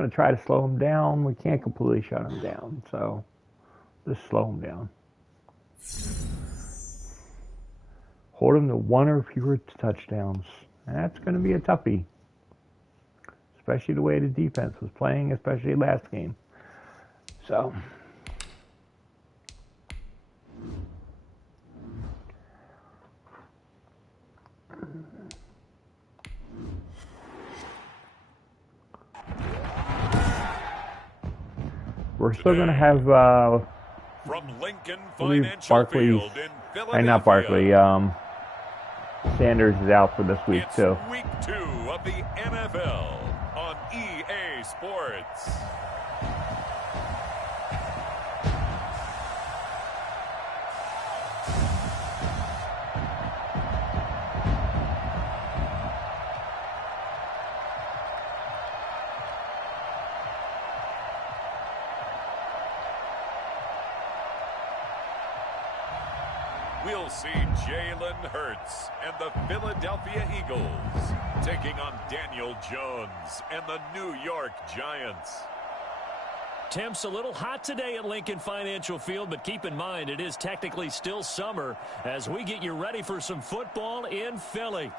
going to try to slow him down. We can't completely shut him down, so just slow him down. Hold him to 1 or fewer touchdowns. That's going to be a toughie, especially the way the defense was playing, especially last game. So, we're still going to have from Lincoln Financial Barkley, Field in Philadelphia. not Barkley. Sanders is out for this week It's too. Week 2 of the NFL on EA Sports. We'll see Jalen Hurts and the Philadelphia Eagles taking on Daniel Jones and the New York Giants. Temps a little hot today at Lincoln Financial Field, but keep in mind it is technically still summer as we get you ready for some football in Philly.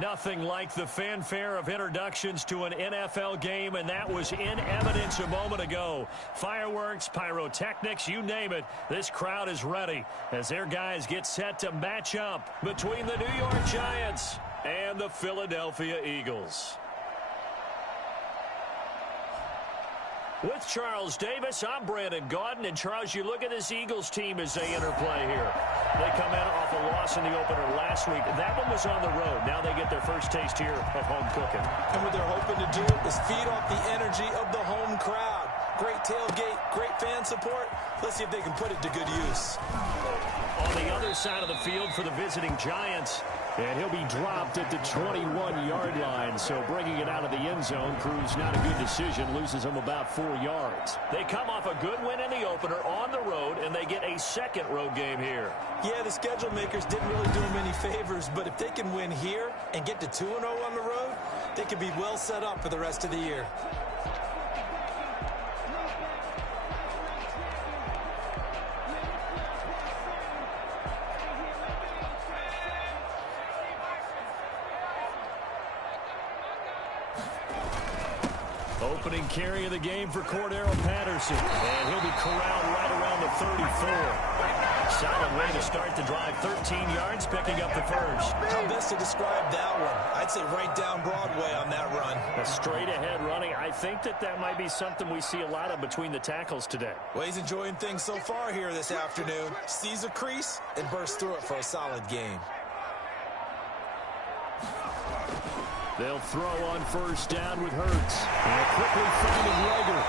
Nothing like the fanfare of introductions to an NFL game, and that was in evidence a moment ago. Fireworks, pyrotechnics, you name it. This crowd is ready as their guys get set to match up between the New York Giants and the Philadelphia Eagles. With Charles Davis, I'm Brandon Gaudin. And, Charles, you look at this Eagles team as they interplay here. They come in off a loss in the opener last week. That one was on the road. Now they get their first taste here of home cooking. And what they're hoping to do is feed off the energy of the home crowd. Great tailgate, great fan support. Let's see if they can put it to good use. On the other side of the field for the visiting Giants, and he'll be dropped at the 21-yard line. So bringing it out of the end zone proves not a good decision. Loses him about 4 yards. They come off a good win in the opener on the road, and they get a second road game here. Yeah, the schedule makers didn't really do them any favors, but if they can win here and get to 2-0 on the road, they can be well set up for the rest of the year. Opening carry of the game for Cordero Patterson. And he'll be corralled right around the 34. Solid way to start the drive. 13 yards, picking up the first. How best to describe that one? I'd say right down Broadway on that run. A straight-ahead running. I think that might be something we see a lot of between the tackles today. Well, he's enjoying things so far here this afternoon. Sees a crease and bursts through it for a solid gain. They'll throw on first down with Hurts. And quickly finding Rager.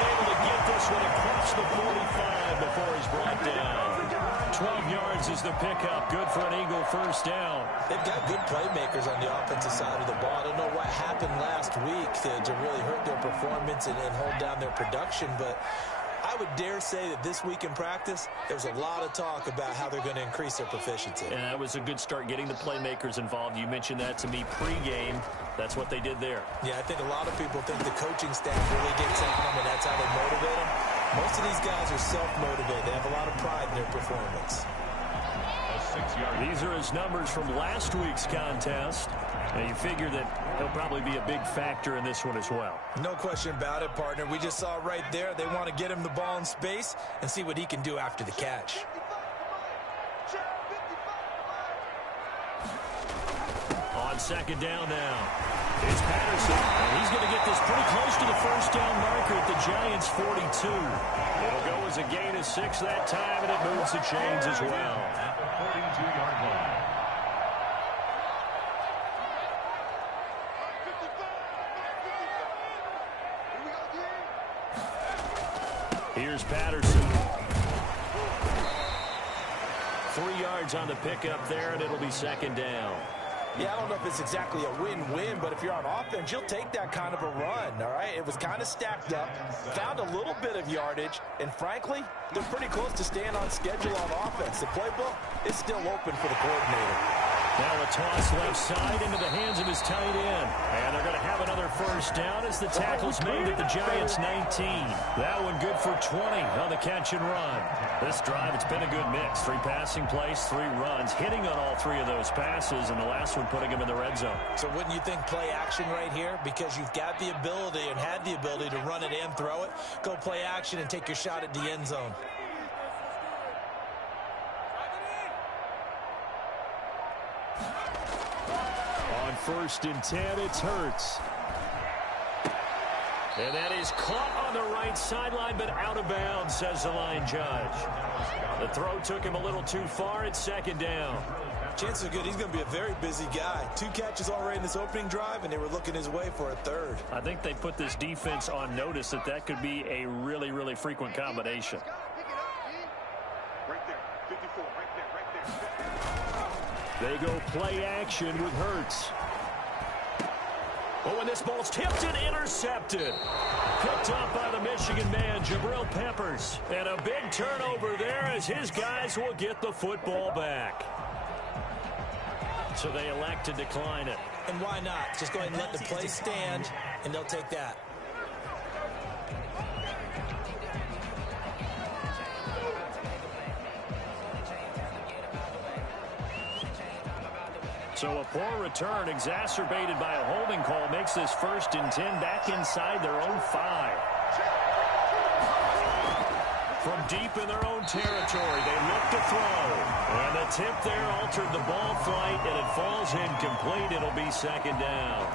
Able to get this one across the 45 before he's brought down. 12 yards is the pickup. Good for an Eagle first down. They've got good playmakers on the offensive side of the ball. I don't know what happened last week to really hurt their performance and hold down their production, but I would dare say that this week in practice, there's a lot of talk about how they're going to increase their proficiency. And that was a good start getting the playmakers involved. You mentioned that to me pregame. That's what they did there. Yeah, I think a lot of people think the coaching staff really gets on them, and that's how they motivate them. Most of these guys are self-motivated. They have a lot of pride in their performance. These are his numbers from last week's contest. Now you figure that he'll probably be a big factor in this one as well. No question about it, partner. We just saw right there they want to get him the ball in space and see what he can do after the catch. On second down now is Patterson. And he's going to get this pretty close to the first down marker at the Giants' 42. It'll go as a gain of 6 that time, and it moves the chains as well. At the 42-yard line. Here's Patterson. 3 yards on the pickup there, and it'll be second down. Yeah, I don't know if it's exactly a win-win, but if you're on offense, you'll take that kind of a run, all right? It was kind of stacked up, found a little bit of yardage, and frankly, they're pretty close to staying on schedule on offense. The playbook is still open for the coordinator. Now a toss left side into the hands of his tight end. And they're going to have another first down as the tackle's made at the Giants' 19. That one good for 20 on the catch and run. This drive, it's been a good mix. 3 passing plays, 3 runs, hitting on all 3 of those passes, and the last one putting him in the red zone. So wouldn't you think play action right here? Because you've got the ability and had the ability to run it and throw it. Go play action and take your shot at the end zone. On 1st and 10, it's Hurts. And that is caught on the right sideline, but out of bounds, says the line judge. The throw took him a little too far. It's 2nd down. Chances are good he's going to be a very busy guy. 2 catches already in this opening drive, and they were looking his way for a 3rd. I think they put this defense on notice that that could be a really, really frequent combination. Right there, 54, right there. They go play action with Hurts. Oh, and this ball's tipped and intercepted. Picked up by the Michigan man, Jabril Peppers. And a big turnover there as his guys will get the football back. So they elect to decline it. And why not? Just go ahead and let the play stand, and they'll take that. So a poor return exacerbated by a holding call makes this 1st and 10 back inside their own 5. From deep in their own territory, they look to throw. And the tip there altered the ball flight, and it falls incomplete. It'll be 2nd down.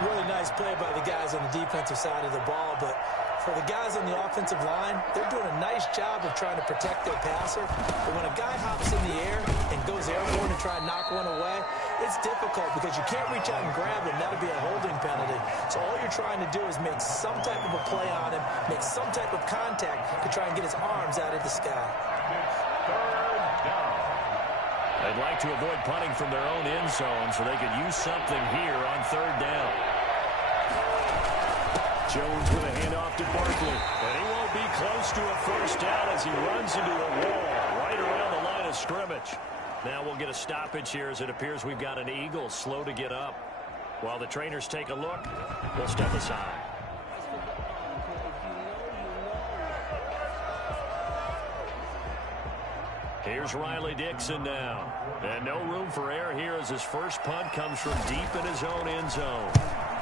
Really nice play by the guys on the defensive side of the ball, but for the guys on the offensive line, they're doing a nice job of trying to protect their passer. But when a guy hops in the air and goes airborne to try and knock one away, it's difficult because you can't reach out and grab him. That'll be a holding penalty. So all you're trying to do is make some type of a play on him, make some type of contact to try and get his arms out of the sky. They'd like to avoid punting from their own end zone so they could use something here on 3rd down. Jones with a handoff to Barkley. And he won't be close to a 1st down as he runs into a wall right around the line of scrimmage. Now we'll get a stoppage here as it appears we've got an Eagle slow to get up. While the trainers take a look, we'll step aside. Here's Riley Dixon now. And no room for error here as his first punt comes from deep in his own end zone.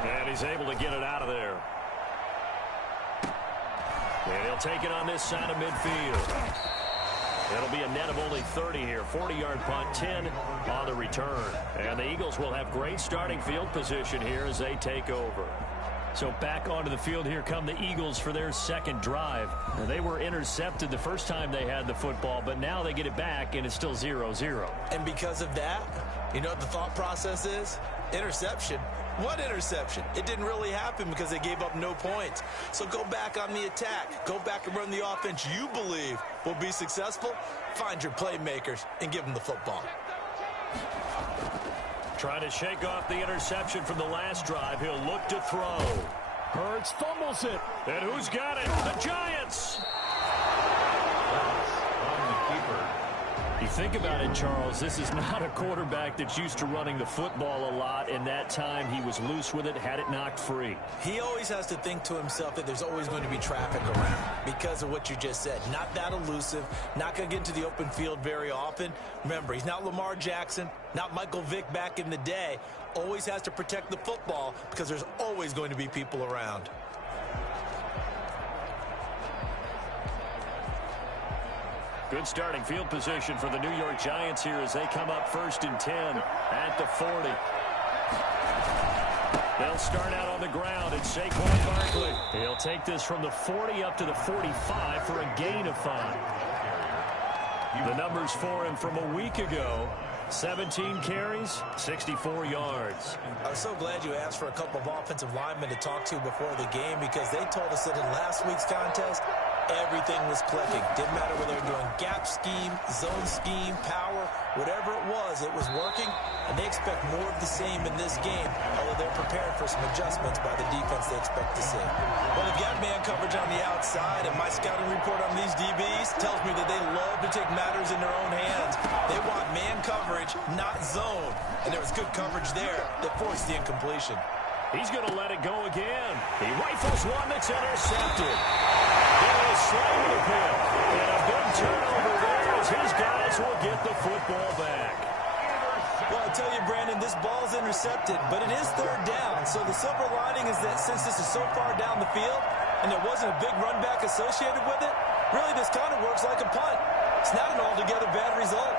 And he's able to get it out of there. And he'll take it on this side of midfield. It'll be a net of only 30 here. 40-yard punt, 10 on the return. And the Eagles will have great starting field position here as they take over. So back onto the field here come the Eagles for their 2nd drive. Now, they were intercepted the first time they had the football, but now they get it back, and it's still 0-0. And because of that, you know what the thought process is? Interception. What interception? It didn't really happen because they gave up no points. So go back on the attack. Go back and run the offense you believe will be successful. Find your playmakers and give them the football. Trying to shake off the interception from the last drive. He'll look to throw. Hurts fumbles it. And who's got it? The Giants. You think about it, Charles, this is not a quarterback that's used to running the football a lot, and that time he was loose with it, had it knocked free. He always has to think to himself that there's always going to be traffic around because of what you just said. Not that elusive, not going to get into the open field very often. Remember, he's not Lamar Jackson, not Michael Vick back in the day. Always has to protect the football because there's always going to be people around. Good starting field position for the New York Giants here as they come up 1st and 10 at the 40. They'll start out on the ground, and Saquon Barkley. He'll take this from the 40 up to the 45 for a gain of 5. The numbers for him from a week ago, 17 carries, 64 yards. I was so glad you asked for a couple of offensive linemen to talk to before the game because they told us that in last week's contest, everything was clicking. Didn't matter whether they were doing gap scheme, zone scheme, power, whatever it was working, and they expect more of the same in this game, although they're prepared for some adjustments by the defense they expect to see. Well, they've got man coverage on the outside, and my scouting report on these DBs tells me that they love to take matters in their own hands. They want man coverage, not zone. And there was good coverage there that forced the incompletion. He's going to let it go again. He rifles one that's intercepted. It is slammed to the pin. And a big turnover there as his guys will get the football back. Well, I tell you, Brandon, this ball's intercepted, but it is third down. So the silver lining is that since this is so far down the field and there wasn't a big run back associated with it, really this kind of works like a punt. It's not an altogether bad result.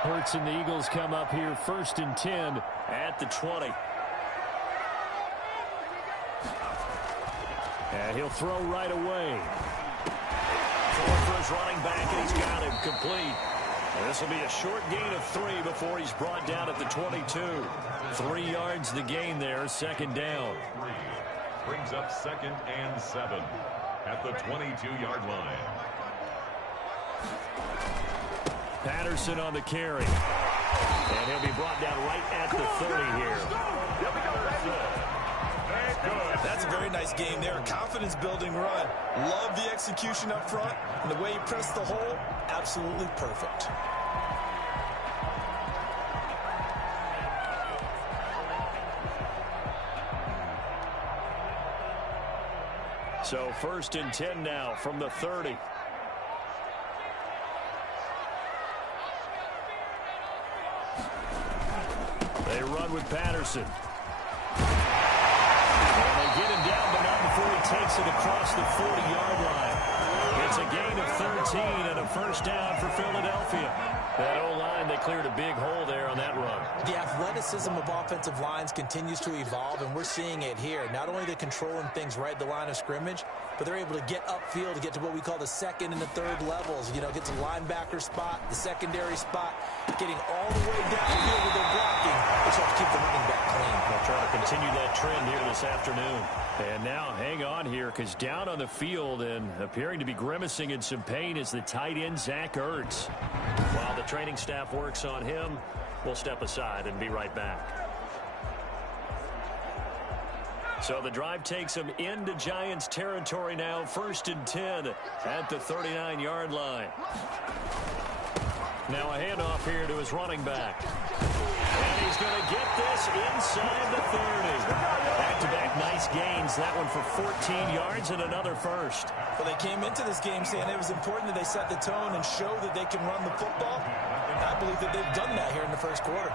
Hurts and the Eagles come up here 1st and 10 at the 20. And he'll throw right away. Forward for his running back, and he's got him complete. And this will be a short gain of 3 before he's brought down at the 22. 3 yards the gain there, 2nd down. Brings up 2nd and 7 at the 22-yard line. Patterson on the carry. And he'll be brought down right at the 30 here. That's a very nice game there. A confidence-building run. Love the execution up front. And the way he pressed the hole, absolutely perfect. So 1st and 10 now from the 30. They run with Patterson. And they get him down, but not before he takes it across the 40-yard line. It's a gain of 13 and a 1st down for Philadelphia. That O-line, they cleared a big hole there on that run. The athleticism of offensive lines continues to evolve, and we're seeing it here. Not only are they controlling things right at the line of scrimmage, but they're able to get upfield to get to what we call the 2nd and the 3rd levels. You know, get to the linebacker spot, the secondary spot, getting all the way downfield with their blocking, which helps keep the running back clean. They'll try to continue that trend here this afternoon. And now hang on here, because down on the field and appearing to be grimacing in some pain is the tight end, Zach Ertz. While the training staff works on him, we'll step aside and be right back. So the drive takes them into Giants territory now, 1st and 10 at the 39-yard line. Now a handoff here to his running back. And he's going to get this inside the 30. Back-to-back nice gains. That one for 14 yards and another 1st. Well, they came into this game saying it was important that they set the tone and show that they can run the football. I believe that they've done that here in the 1st quarter.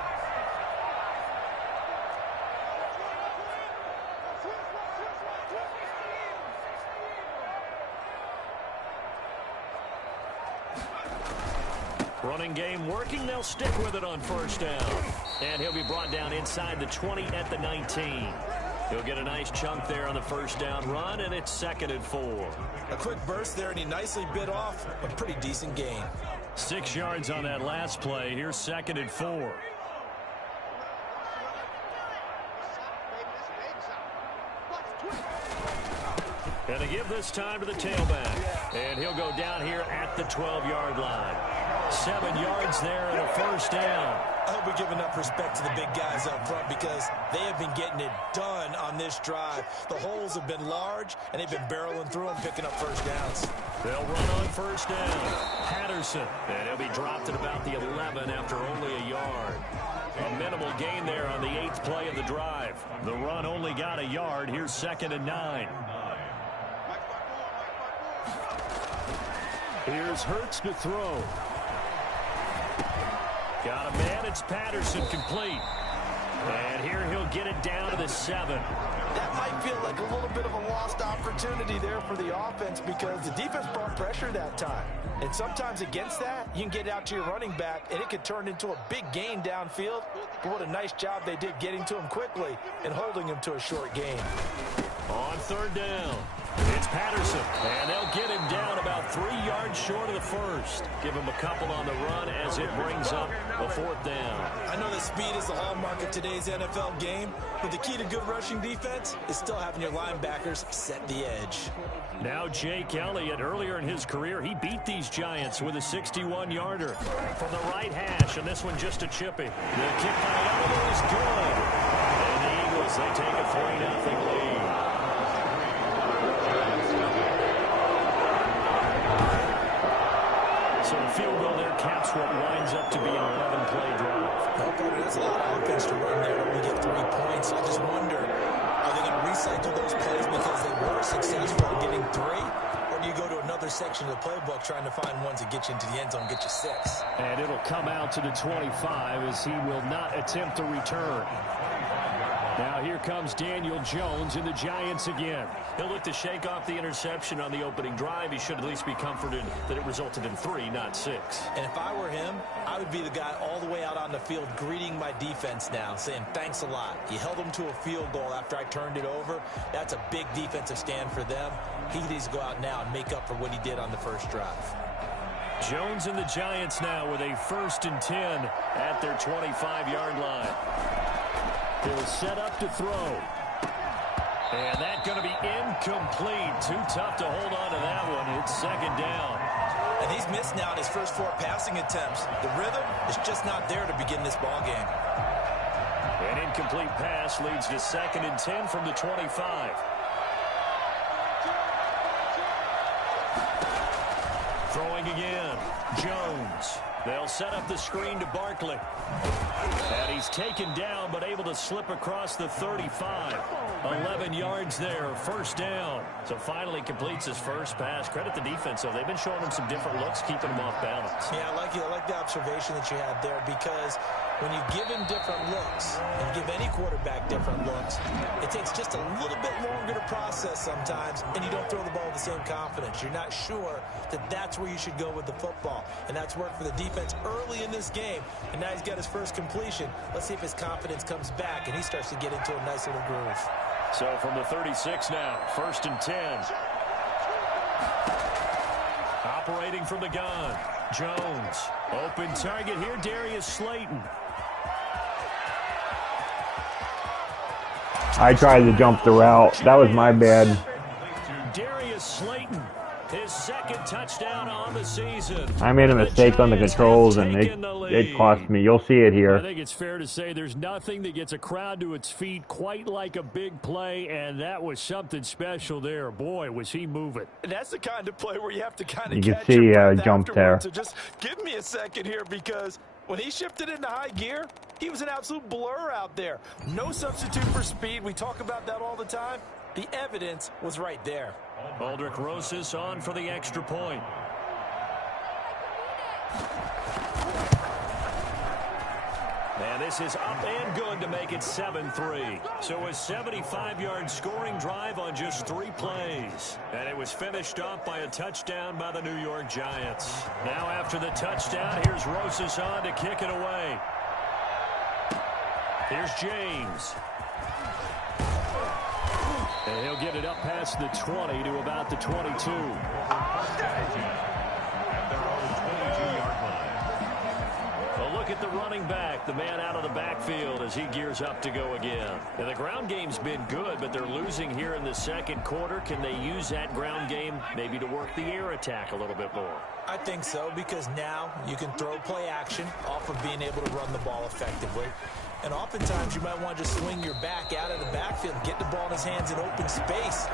Running game working. They'll stick with it on 1st down. And he'll be brought down inside the 20 at the 19. He'll get a nice chunk there on the 1st down run, and it's 2nd and 4. A quick burst there, and he nicely bit off a pretty decent gain. 6 yards on that last play. Here's 2nd and 4. And to give this time to the tailback. And he'll go down here at the 12-yard line. 7 yards there and a 1st down. I hope we give enough respect to the big guys up front because they have been getting it done on this drive. The holes have been large, and they've been barreling through them, picking up 1st downs. They'll run on 1st down. Patterson. And he'll be dropped at about the 11 after only a yard. A minimal gain there on the 8th play of the drive. The run only got a yard. Here's 2nd and 9. Here's Hurts to throw. Got a man. It's Patterson complete. And here he'll get it down to the 7. That might feel like a little bit of a lost opportunity there for the offense because the defense brought pressure that time. And sometimes against that, you can get out to your running back, and it could turn into a big gain downfield. But what a nice job they did getting to him quickly and holding him to a short gain. On third down, it's Patterson, and they'll get him down about 3 yards short of the first. Give him a couple on the run as it brings up a fourth down. I know that speed is the hallmark of today's NFL game, but the key to good rushing defense is still having your linebackers set the edge. Now Jake Elliott, earlier in his career, he beat these Giants with a 61-yarder from the right hash, and this one just a chippy. The kick by Elliott is good. And the Eagles, they take a 3-0 lead. So the field goal there caps what winds up to be an 11-play drive. No, partner, that's a lot of offense to run there when we get 3 points. I just wonder, are they going to recycle those plays because they were successful in getting 3? Or do you go to another section of the playbook trying to find ones that get you into the end zone, get you 6? And it'll come out to the 25 as he will not attempt to return. Now here comes Daniel Jones and the Giants again. He'll look to shake off the interception on the opening drive. He should at least be comforted that it resulted in 3, not 6. And if I were him, I would be the guy all the way out on the field greeting my defense now, saying thanks a lot. You held them to a field goal after I turned it over. That's a big defensive stand for them. He needs to go out now and make up for what he did on the first drive. Jones and the Giants now with a 1st and 10 at their 25-yard line. He'll set up to throw. And that's going to be incomplete. Too tough to hold on to that one. It's 2nd down. And he's missed now in his first 4 passing attempts. The rhythm is just not there to begin this ball game. An incomplete pass leads to 2nd and 10 from the 25. Throwing again. Jones. They'll set up the screen to Barkley. And he's taken down, but able to slip across the 35. 11 yards there, 1st down. So finally completes his first pass. Credit the defense, though. They've been showing him some different looks, keeping him off balance. Yeah, I like the observation that you had there, because when you give him different looks and give any quarterback different looks, it takes just a little bit longer to process sometimes, and you don't throw the ball with the same confidence. You're not sure that that's where you should go with the football, and that's worked for the defense early in this game, and now he's got his first completion. Let's see if his confidence comes back and he starts to get into a nice little groove. So from the 36 now, 1st and 10. Operating from the gun, Jones. Open target here, Darius Slayton. I tried to jump the route. That was my bad. Darius Slayton, his 2nd touchdown on the season. I made a mistake on the controls, and it cost me. You'll see it I here. think it's fair to say there's nothing that gets a crowd to its feet quite like a big play, and that was something special there. Boy, was he moving. And that's the kind of play where you have to kind of You can catch see your breath jump there. So just give me a second here, because when he shifted into high gear, he was an absolute blur out there. No substitute for speed. We talk about that all the time. The evidence was right there. Aldrich Rosas on for the extra point. And this is up and good to make it 7-3. So a 75-yard scoring drive on just 3 plays. And it was finished off by a touchdown by the New York Giants. Now after the touchdown, here's Rosas on to kick it away. Here's James. And he'll get it up past the 20 to about the 22. At their own 22-yard line. A look at the running back, the man out of the backfield as he gears up to go again. And the ground game's been good, but they're losing here in the 2nd quarter. Can they use that ground game maybe to work the air attack a little bit more? I think so, because now you can throw play action off of being able to run the ball effectively. And oftentimes you might want to just swing your back out of the backfield, get the ball in his hands in open space,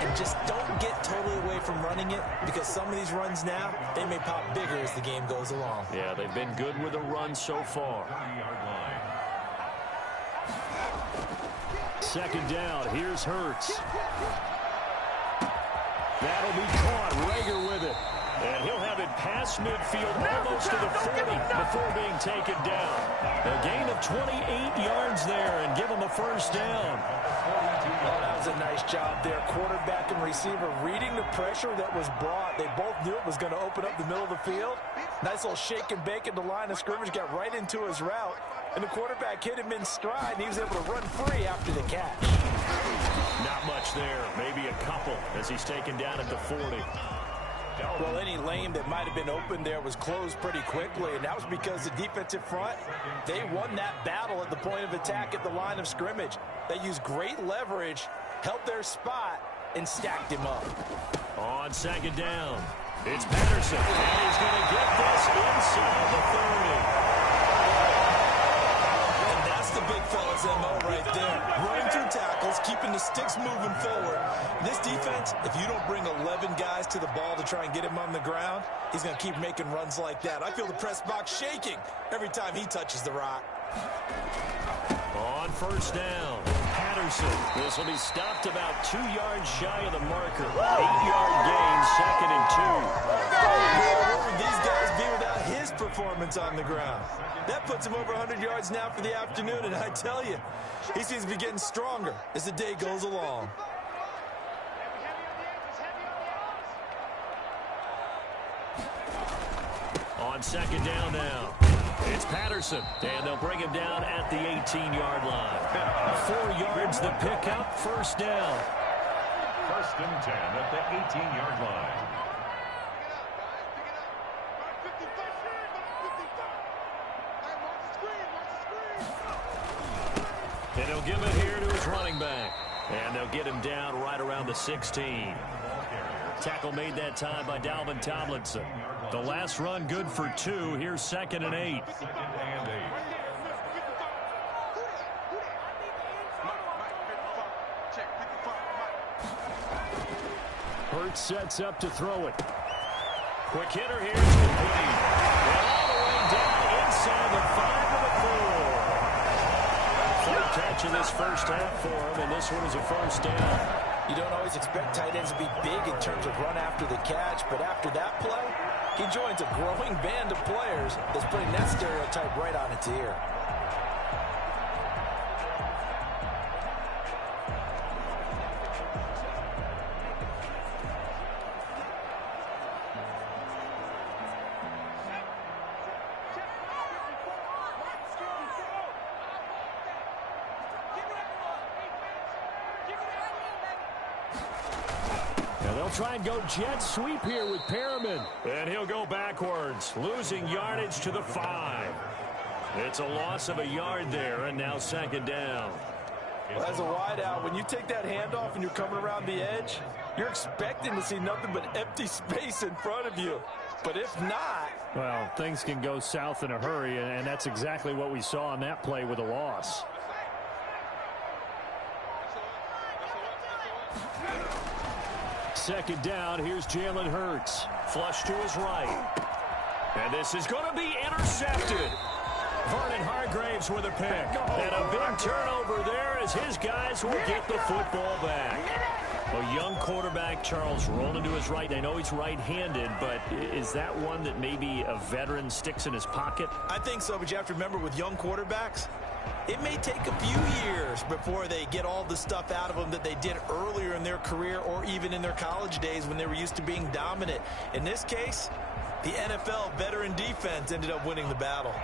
and just don't get totally away from running it, because some of these runs now, they may pop bigger as the game goes along. Yeah, they've been good with a run so far. 2nd down, here's Hurts. That'll be caught, Rager with it. And he'll have it past midfield, almost to the 40 before being taken down. A gain of 28 yards there and give him a 1st down. Oh, that was a nice job there. Quarterback and receiver reading the pressure that was brought. They both knew it was going to open up the middle of the field. Nice little shake and bake at the line of scrimmage, got right into his route. And the quarterback hit him in stride, and he was able to run free after the catch. Not much there. Maybe a couple as he's taken down at the 40. Well, any lane that might have been open there was closed pretty quickly, and that was because the defensive front, they won that battle at the point of attack at the line of scrimmage. They used great leverage, held their spot, and stacked him up. On second down, it's Patterson, and he's going to get this inside the 30. The big fella's MO right there. Running through tackles, keeping the sticks moving forward. This defense, if you don't bring 11 guys to the ball to try and get him on the ground, he's going to keep making runs like that. I feel the press box shaking every time he touches the rock. On first down, Patterson. This will be stopped about 2 yards shy of the marker. 8-yard gain, 2nd and 2. Where would these guys be without his performance on the ground? That puts him over 100 yards now for the afternoon, and I tell you, he seems to be getting stronger as the day goes along. On second down now, it's Patterson, and they'll bring him down at the 18-yard line. 4 yards the pickup, first down. 1st and 10 at the 18-yard line. And he'll give it here to his running back. And they'll get him down right around the 16. Tackle made that time by Dalvin Tomlinson. The last run good for 2. Here's 2nd and 8. Hurts sets up to throw it. Quick hitter here. It's complete. And all the way down inside the 5 to the 4. Third catch in this first half for him, and this one is a first down. You don't always expect tight ends to be big in terms of run after the catch, but after that play, he joins a growing band of players that's putting that stereotype right on its ear. Try and go jet sweep here with Perriman. And he'll go backwards, losing yardage to the 5. It's a loss of a yard there, and now 2nd down. Well, as a wideout, when you take that handoff and you're coming around the edge, you're expecting to see nothing but empty space in front of you. But if not... Well, things can go south in a hurry, and that's exactly what we saw on that play with a loss. Second down, here's Jalen Hurts. Flush to his right. And this is going to be intercepted. Vernon Hargraves with a pick. And a big turnover there as his guys will get the football back. A young quarterback, Charles, rolling to his right. I know he's right-handed, but is that one that maybe a veteran sticks in his pocket? I think so, but you have to remember with young quarterbacks, it may take a few years before they get all the stuff out of them that they did earlier in their career or even in their college days when they were used to being dominant. In this case, the NFL veteran defense ended up winning the battle.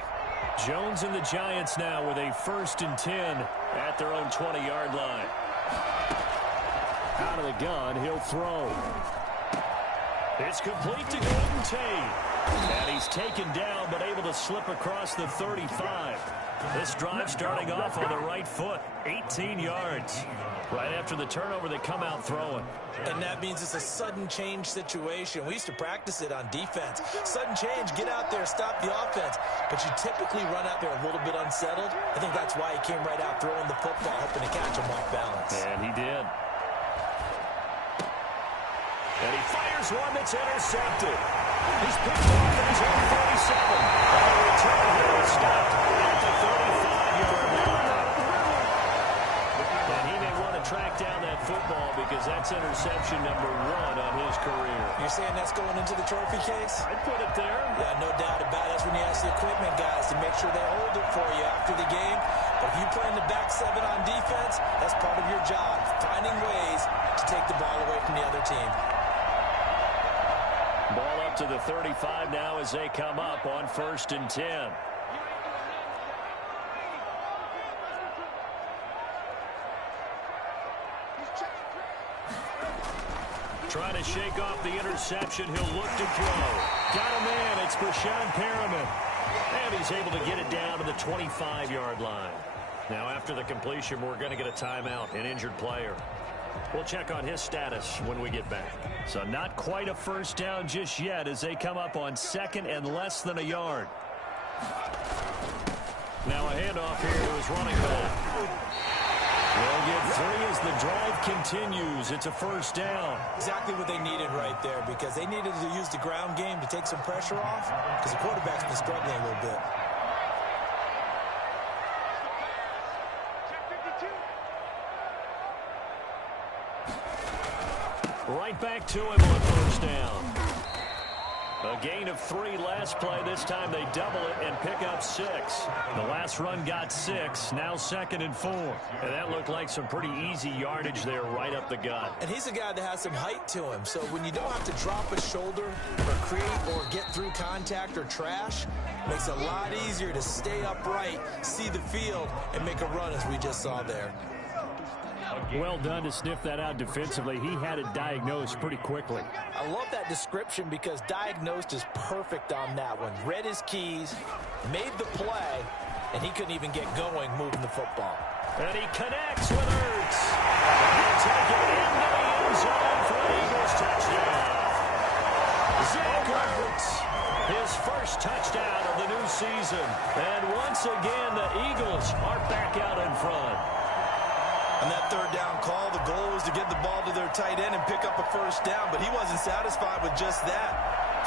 Jones and the Giants now with a 1st and 10 at their own 20-yard line. Out of the gun, he'll throw. It's complete to Golden Tate. And he's taken down but able to slip across the 35. This drive starting off on the right foot, 18 yards. Right after the turnover, they come out throwing. And that means it's a sudden change situation. We used to practice it on defense. Sudden change, get out there, stop the offense. But you typically run out there a little bit unsettled. I think that's why he came right out throwing the football, hoping to catch him off balance. And he did. And he fires one that's intercepted. He's picked off at his own 47. And the return here is stopped at the 35-yard line. And he may want to track down that football because that's interception number 1 on his career. You're saying that's going into the trophy case? I'd put it there. Yeah, no doubt about it. That's when you ask the equipment guys to make sure they hold it for you after the game. But if you play in the back 7 on defense, that's part of your job, finding ways to take the ball away from the other team. Ball up to the 35 now as they come up on 1st and 10. Trying to shake off the interception. He'll look to throw. Got a man. It's Brashad Perriman. And he's able to get it down to the 25-yard line. Now, after the completion, we're going to get a timeout, an injured player. We'll check on his status when we get back. So not quite a first down just yet as they come up on second and less than a yard. Now a handoff here to his running back. They'll get 3 as the drive continues. It's a first down. Exactly what they needed right there, because they needed to use the ground game to take some pressure off, because the quarterback's been struggling a little bit. Right back to him on first down. A gain of 3 last play. This time they double it and pick up 6. The last run got 6. Now 2nd and 4. And that looked like some pretty easy yardage there right up the gut. And he's a guy that has some height to him. So when you don't have to drop a shoulder or create or get through contact or trash, it makes it a lot easier to stay upright, see the field, and make a run as we just saw there. Well done to sniff that out defensively. He had it diagnosed pretty quickly. I love that description because diagnosed is perfect on that one. Read his keys, made the play, and he couldn't even get going moving the football. And he connects with Hurts. He'll take it into the end zone for an Eagles touchdown. Zach Ertz, his first touchdown of the new season. And once again, the Eagles are back out in front. On that third down call, the goal was to get the ball to their tight end and pick up a first down, but he wasn't satisfied with just that.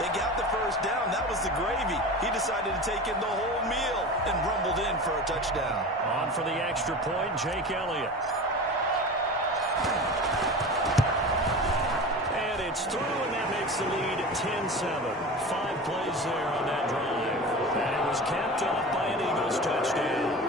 They got the first down. That was the gravy. He decided to take in the whole meal and rumbled in for a touchdown. On for the extra point, Jake Elliott. And it's through, and that makes the lead 10-7. 5 plays there on that drive. And it was capped off by an Eagles touchdown.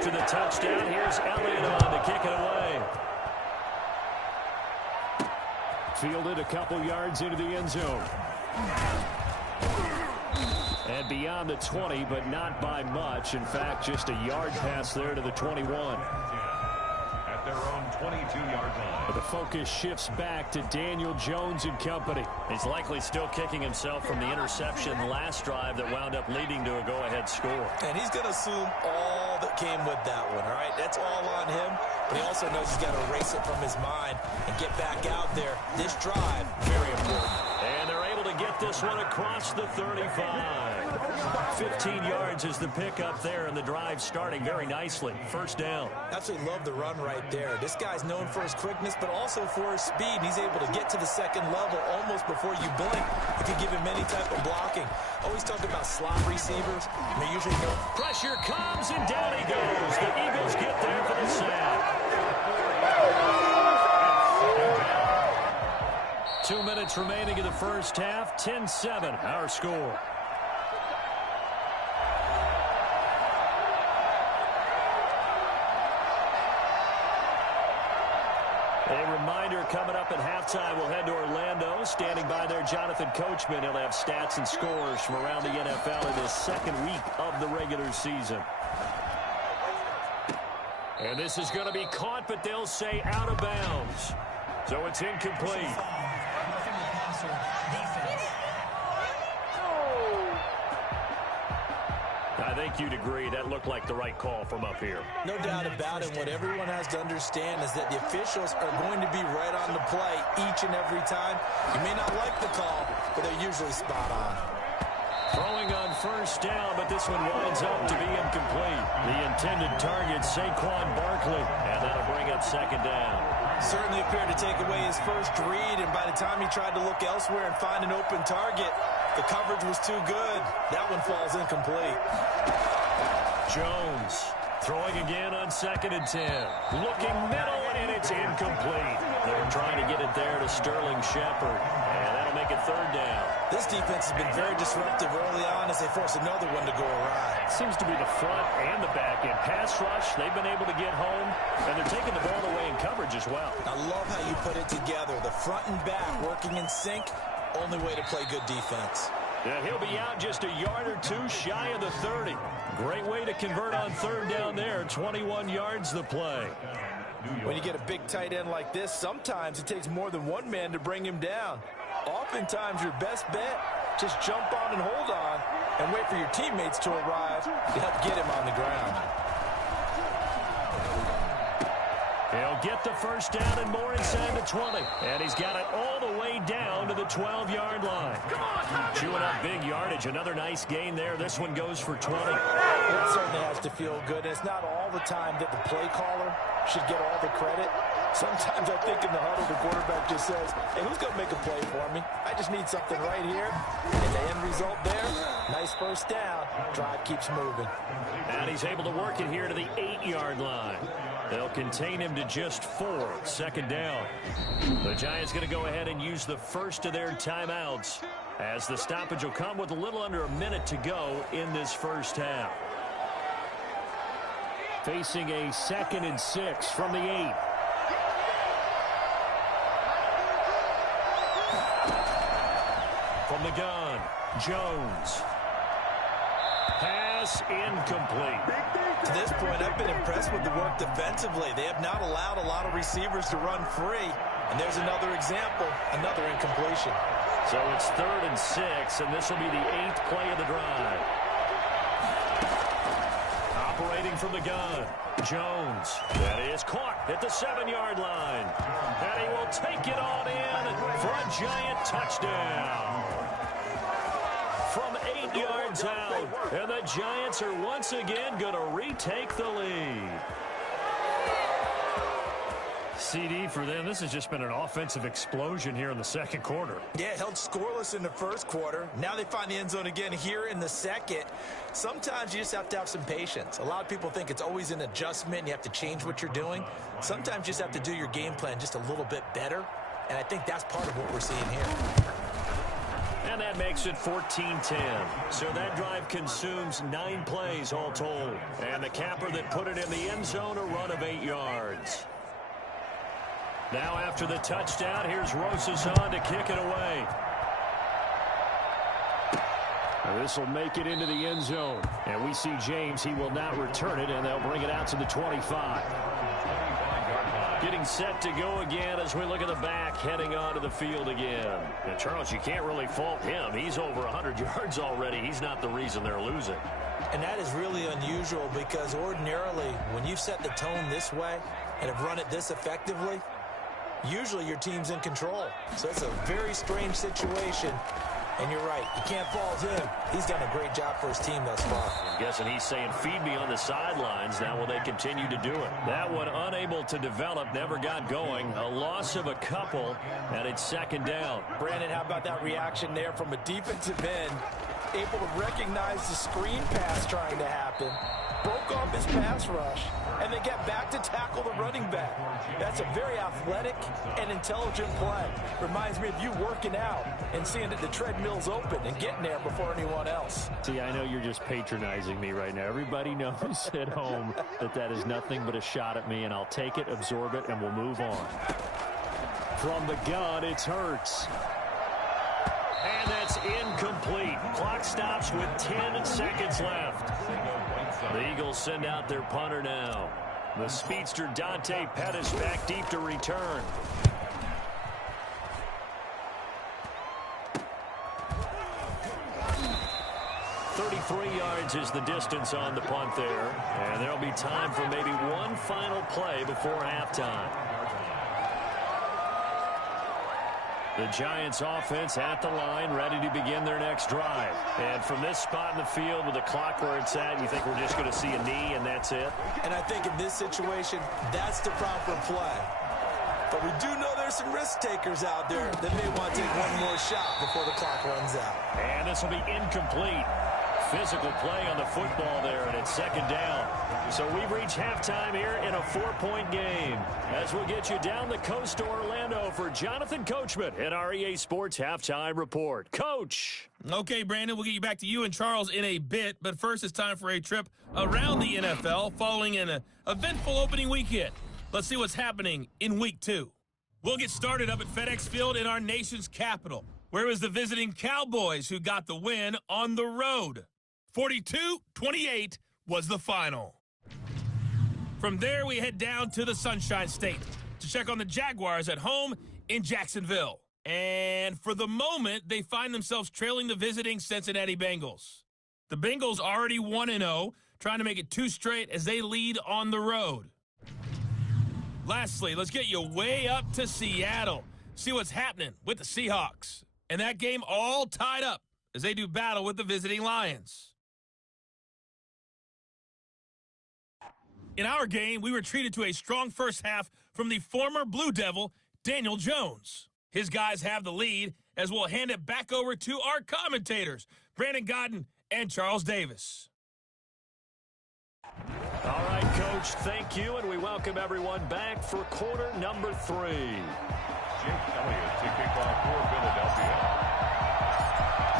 After the touchdown, here's Elliott on to kick it away. Fielded a couple yards into the end zone. And beyond the 20, but not by much. In fact, just a yard pass there to the 21. At their own 22-yard line. But the focus shifts back to Daniel Jones and company. He's likely still kicking himself from the interception last drive that wound up leading to a go-ahead score. And he's going to assume all that came with that one, all right? That's all on him, but he also knows he's got to erase it from his mind and get back out there. This drive, very important. And they're able to get this one across the 35. 15 yards is the pickup there, and the drive starting very nicely. First down. Absolutely love the run right there. This guy's known for his quickness, but also for his speed. And he's able to get to the second level almost before you blink if you give him any type of blocking. Always talk about slot receivers. They usually go. Pressure comes, and down he goes. The Eagles get there for the sack. 2 minutes remaining in the first half. 10-7, our score. A reminder, coming up at halftime, we'll head to Orlando. Standing by there, Jonathan Coachman. He'll have stats and scores from around the NFL in his second week of the regular season. And this is going to be caught, but they'll say out of bounds. So it's incomplete. I think you'd agree that looked like the right call from up here. No doubt about it. What everyone has to understand is that the officials are going to be right on the play each and every time. You may not like the call, but they're usually spot on. Throwing on first down, but this one winds up to be incomplete. The intended target, Saquon Barkley, and that'll bring up second down. Certainly appeared to take away his first read, and by the time he tried to look elsewhere and find an open target, the coverage was too good. That one falls incomplete. Jones Throwing again on 2nd and 10. Looking middle, and it's incomplete. They're trying to get it there to Sterling Shepard, and that'll make it 3rd down. This defense has been very disruptive early on as they force another one to go awry. Seems to be the front and the back end. Pass rush, they've been able to get home, and they're taking the ball away in coverage as well. I love how you put it together. The front and back working in sync, only way to play good defense. And he'll be out just a yard or two shy of the 30. Great way to convert on 3rd down there. 21 yards the play. When you get a big tight end like this, sometimes it takes more than one man to bring him down. Oftentimes, your best bet, just jump on and hold on and wait for your teammates to arrive to help get him on the ground. He'll get the 1st down and more inside the 20. And he's got it all the way down to the 12-yard line. Chewing up big yardage. Another nice gain there. This one goes for 20. That certainly has to feel good. It's not all the time that the play caller should get all the credit. Sometimes I think in the huddle, the quarterback just says, hey, who's going to make a play for me? I just need something right here. And the end result there, nice 1st down. Drive keeps moving. And he's able to work it here to the 8-yard line. They'll contain him to just 4. 2nd down. The Giants going to go ahead and use the first of their timeouts as the stoppage will come with a little under a minute to go in this 1st half. Facing a 2nd and 6 from the 8. From the gun, Jones. Pass incomplete. To this point, I've been impressed with the work defensively. They have not allowed a lot of receivers to run free. And there's another example, another incompletion. So it's 3rd and 6, and this will be the 8th play of the drive. Operating from the gun, Jones. That is caught at the 7-yard line. And he will take it on in for a giant touchdown. From 8 yards out, and the Giants are once again going to retake the lead. CD for them, this has just been an offensive explosion here in the 2nd quarter. Yeah, held scoreless in the 1st quarter. Now they find the end zone again here in the 2nd. Sometimes you just have to have some patience. A lot of people think it's always an adjustment. You have to change what you're doing. Sometimes you just have to do your game plan just a little bit better. And I think that's part of what we're seeing here. And that makes it 14-10. So that drive consumes 9 plays all told. And the capper that put it in the end zone, a run of 8 yards. Now after the touchdown, here's Rosas on to kick it away. This will make it into the end zone. And we see James, he will not return it, and they'll bring it out to the 25. Getting set to go again as we look at the back, heading onto the field again. And Charles, you can't really fault him. He's over 100 yards already. He's not the reason they're losing. And that is really unusual because ordinarily, when you've set the tone this way and have run it this effectively, usually your team's in control. So it's a very strange situation. And you're right, you can't fault him. He's done a great job for his team thus far. I'm guessing he's saying, feed me on the sidelines. Now will they continue to do it? That one unable to develop, never got going. A loss of a couple, and it's 2nd down. Brandon, how about that reaction there from a defensive end? Able to recognize the screen pass trying to happen. Broke off his pass rush, and then get back to tackle the running back. That's a very athletic and intelligent play. Reminds me of you working out and seeing that the treadmill's open and getting there before anyone else. See, I know you're just patronizing me right now. Everybody knows at home that that is nothing but a shot at me, and I'll take it, absorb it, and we'll move on. From the gun, it's Hurts. And that's incomplete. Clock stops with 10 seconds left. The Eagles send out their punter now. The speedster Dante Pettis back deep to return. .33 yards is the distance on the punt there. And there'll be time for maybe one final play before halftime. The Giants offense at the line, ready to begin their next drive. And from this spot in the field with the clock where it's at, you think we're just going to see a knee and that's it? And I think in this situation, that's the proper play. But we do know there's some risk takers out there that may want to take one more shot before the clock runs out. And this will be incomplete. physical play on the football there, and it's second down. So we've reached halftime here in a 4-point game. As we'll get you down the coast to Orlando for Jonathan Coachman at our EA Sports Halftime Report. Coach. Okay, Brandon, we'll get you back to you and Charles in a bit, but first it's time for a trip around the NFL following an eventful opening weekend. Let's see what's happening in Week 2. We'll get started up at FedEx Field in our nation's capital, where it was the visiting Cowboys who got the win on the road. 42-28 was the final. From there, we head down to the Sunshine State to check on the Jaguars at home in Jacksonville. And for the moment, they find themselves trailing the visiting Cincinnati Bengals. The Bengals already 1-0, trying to make it 2 straight as they lead on the road. Lastly, let's get you way up to Seattle. See what's happening with the Seahawks. And that game all tied up as they do battle with the visiting Lions. In our game, we were treated to a strong first half from the former Blue Devil, Daniel Jones. His guys have the lead as we'll hand it back over to our commentators, Brandon Godden and Charles Davis. All right, Coach, thank you, and we welcome everyone back for quarter number 3. Jake Elliott to kick off for Philadelphia.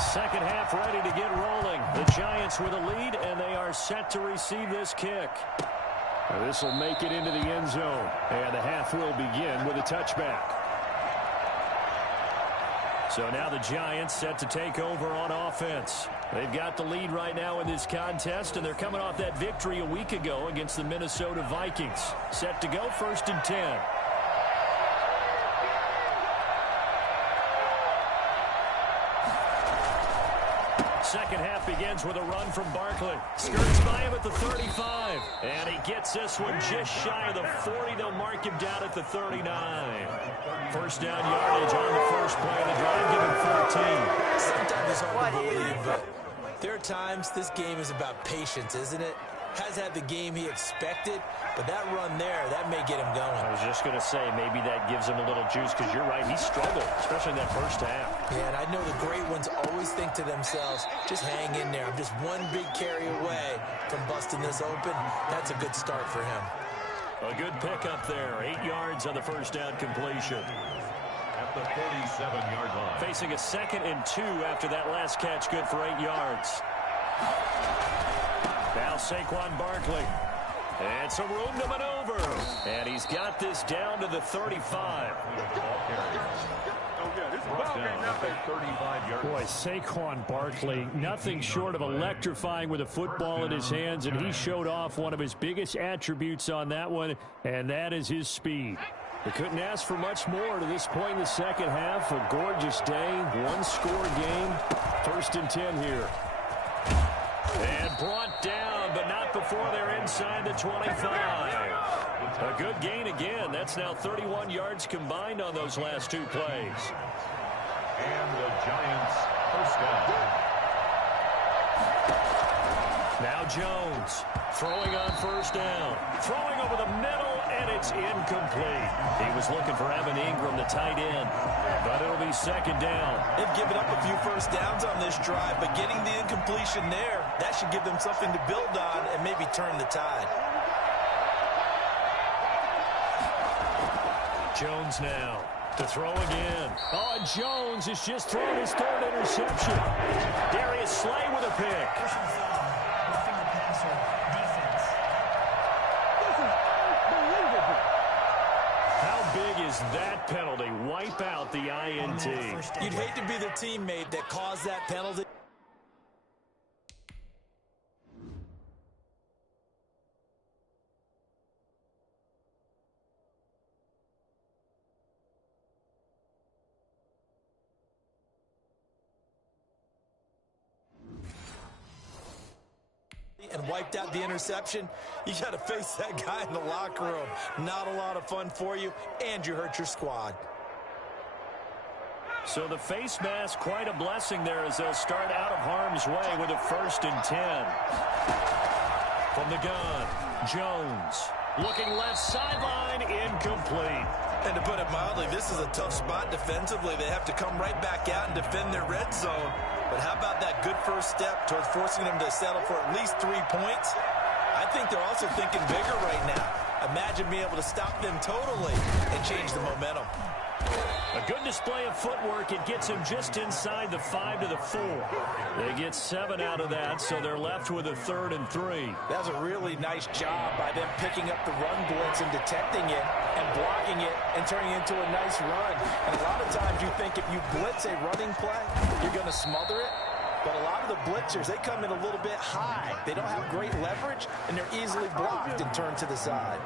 Second half ready to get rolling. The Giants with a lead, and they are set to receive this kick. This will make it into the end zone, and the half will begin with a touchback. So now the Giants set to take over on offense. They've got the lead right now in this contest, and they're coming off that victory a week ago against the Minnesota Vikings. Set to go 1st and 10. Second half begins with a run from Barkley. Skirts by him at the 35. And he gets this one just shy of the 40. They'll mark him down at the 39. First down yardage on the first play of the drive. Give him 14. Sometimes it's hard to believe, but there are times this game is about patience, isn't it? Has had the game he expected, but that run there, that may get him going. I was just going to say, maybe that gives him a little juice, because you're right, he struggled, especially in that first half. Yeah, and I know the great ones always think to themselves, just hang in there. I'm just one big carry away from busting this open. That's a good start for him. A good pickup there. 8 yards on the first down completion. At the 47-yard line. Facing a 2nd and 2 after that last catch, good for 8 yards. Now Saquon Barkley. And some room to maneuver. And he's got this down to the 35. Boy, Saquon Barkley, nothing short of electrifying with a football in his hands, and he showed off one of his biggest attributes on that one, and that is his speed. They couldn't ask for much more to this point in the second half. A gorgeous day, one-score game. 1st and 10 here. And brought down, but not before they're inside the 25. A good gain again. That's now 31 yards combined on those last 2 plays. And the Giants first down. Now Jones throwing on first down. Throwing over the middle, and it's incomplete. He was looking for Evan Ingram, the tight end, but it'll be 2nd down. They've given up a few first downs on this drive, but getting the incompletion there, that should give them something to build on and maybe turn the tide. Jones now to throw again. Oh, and Jones has just thrown his 3rd interception. Darius Slay with a pick. How big is that penalty? Wipe out the INT. You'd hate to be the teammate that caused that penalty. And wiped out the interception. You got to face that guy in the locker room. Not a lot of fun for you, and you hurt your squad. So the face mask, quite a blessing there as they'll start out of harm's way with a 1st and 10. From the gun, Jones looking left sideline, incomplete. And to put it mildly, this is a tough spot defensively. They have to come right back out and defend their red zone. But how about that good first step towards forcing them to settle for at least 3 points? I think they're also thinking bigger right now. Imagine being able to stop them totally and change the momentum. A good display of footwork. It gets him just inside the 5 to the 4. They get 7 out of that, so they're left with a 3rd and 3. That was a really nice job by them picking up the run blitz and detecting it and blocking it and turning it into a nice run. And a lot of times you think if you blitz a running play, you're going to smother it. But a lot of the blitzers, they come in a little bit high. They don't have great leverage, and they're easily blocked and turned to the side.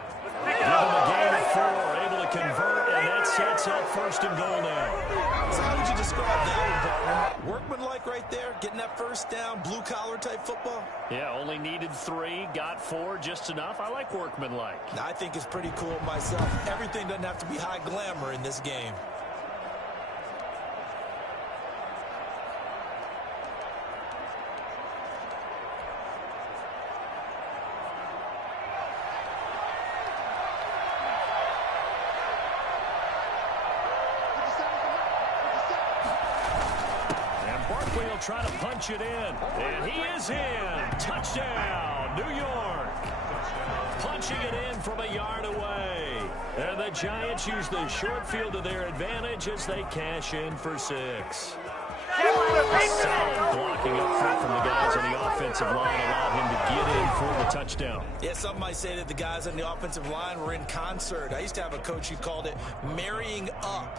Give them a gain of 4, able to convert, and that sets up 1st and goal now. So how would you describe that one, partner? Workmanlike right there, getting that first down, blue-collar type football? Yeah, only needed 3, got 4, just enough. I like workmanlike. I think it's pretty cool myself. Everything doesn't have to be high glamour in this game. Try to punch it in, and he is in. Touchdown, New York. Punching it in from a yard away. And the Giants use the short field to their advantage as they cash in for 6. Solid blocking up front from the guys on the offensive line allowed him to get in for the touchdown. Yeah, some might say that the guys on the offensive line were in concert. I used to have a coach who called it marrying up,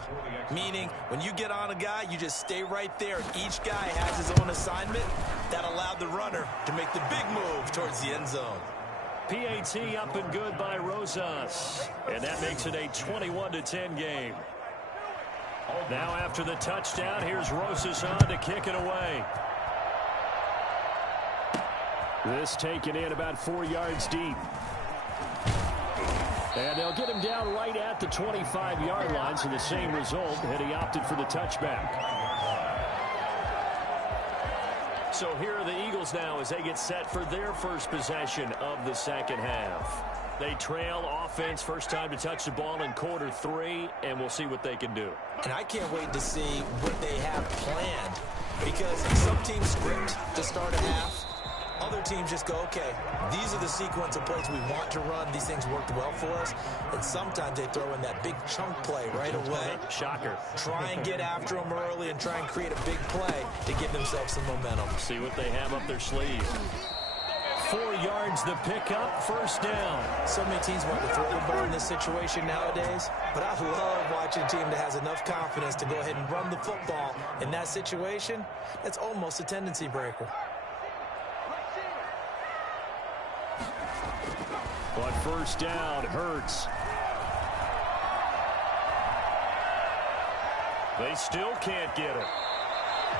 meaning when you get on a guy, you just stay right there. Each guy has his own assignment. That allowed the runner to make the big move towards the end zone. PAT up and good by Rosas, and that makes it a 21-10 game. Now after the touchdown, here's Rosas on to kick it away. This taken in about 4 yards deep. And they'll get him down right at the 25-yard line, so the same result, and he opted for the touchback. So here are the Eagles now as they get set for their first possession of the second half. They trail offense, first time to touch the ball in quarter 3, and we'll see what they can do. And I can't wait to see what they have planned, because some teams script to start a half. Other teams just go, okay, these are the sequence of plays we want to run. These things worked well for us. And sometimes they throw in that big chunk play right away. Shocker. Try and get after them early and try and create a big play to give themselves some momentum. See what they have up their sleeve. 4 yards the pickup, first down. So many teams want to throw the ball in this situation nowadays, but I love watching a team that has enough confidence to go ahead and run the football. In that situation, that's almost a tendency breaker. But first down hurts. They still can't get it.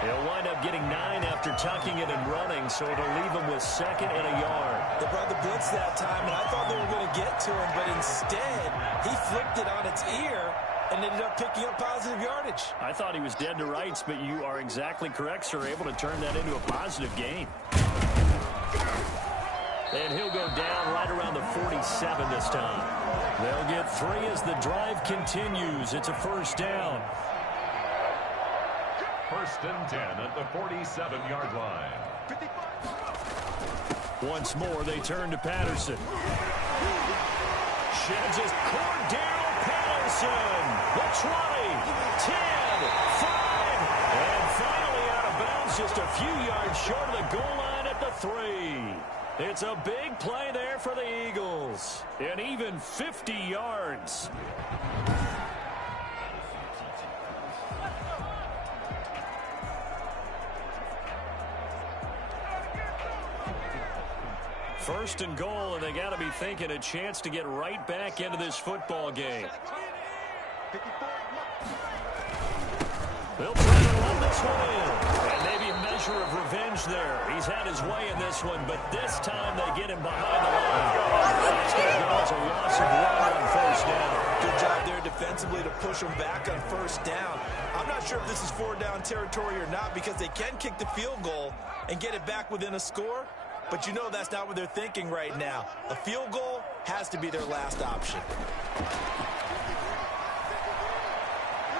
He'll wind up getting 9 after tucking it and running, so it'll leave him with 2nd and a yard. They brought the blitz that time, and I thought they were going to get to him, but instead, he flipped it on its ear and ended up picking up positive yardage. I thought he was dead to rights, but you are exactly correct, sir, able to turn that into a positive gain. And he'll go down right around the 47 this time. They'll get 3 as the drive continues. It's a first down. 1st and 10 at the 47-yard line. Once more, they turn to Patterson. Sheds his Cordero Patterson. The 20, 10, 5, and finally out of bounds just a few yards short of the goal line at the 3. It's a big play there for the Eagles. And even 50 yards. First and goal, and they got to be thinking a chance to get right back into this football game. They'll try to run this one in. And maybe a measure of revenge there. He's had his way in this one, but this time they get him behind the line. That's going to go as a loss of 1 on first down. Good job there defensively to push them back on first down. I'm not sure if this is 4-down territory or not, because they can kick the field goal and get it back within a score. But you know that's not what they're thinking right now. A field goal has to be their last option.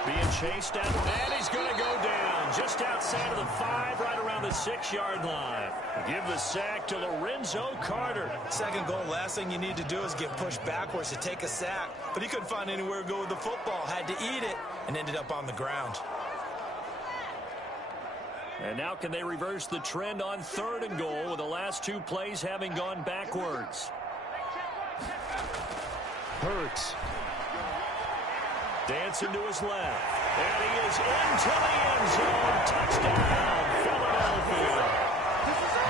Being chased out, and he's going to go down. just outside of the 5, right around the 6-yard line. Give the sack to Lorenzo Carter. Second goal, last thing you need to do is get pushed backwards to take a sack. But he couldn't find anywhere to go with the football. Had to eat it and ended up on the ground. And now can they reverse the trend on 3rd and goal with the last 2 plays having gone backwards? Hurts. Dancing to his left. And he is into the end zone. Touchdown, Philadelphia.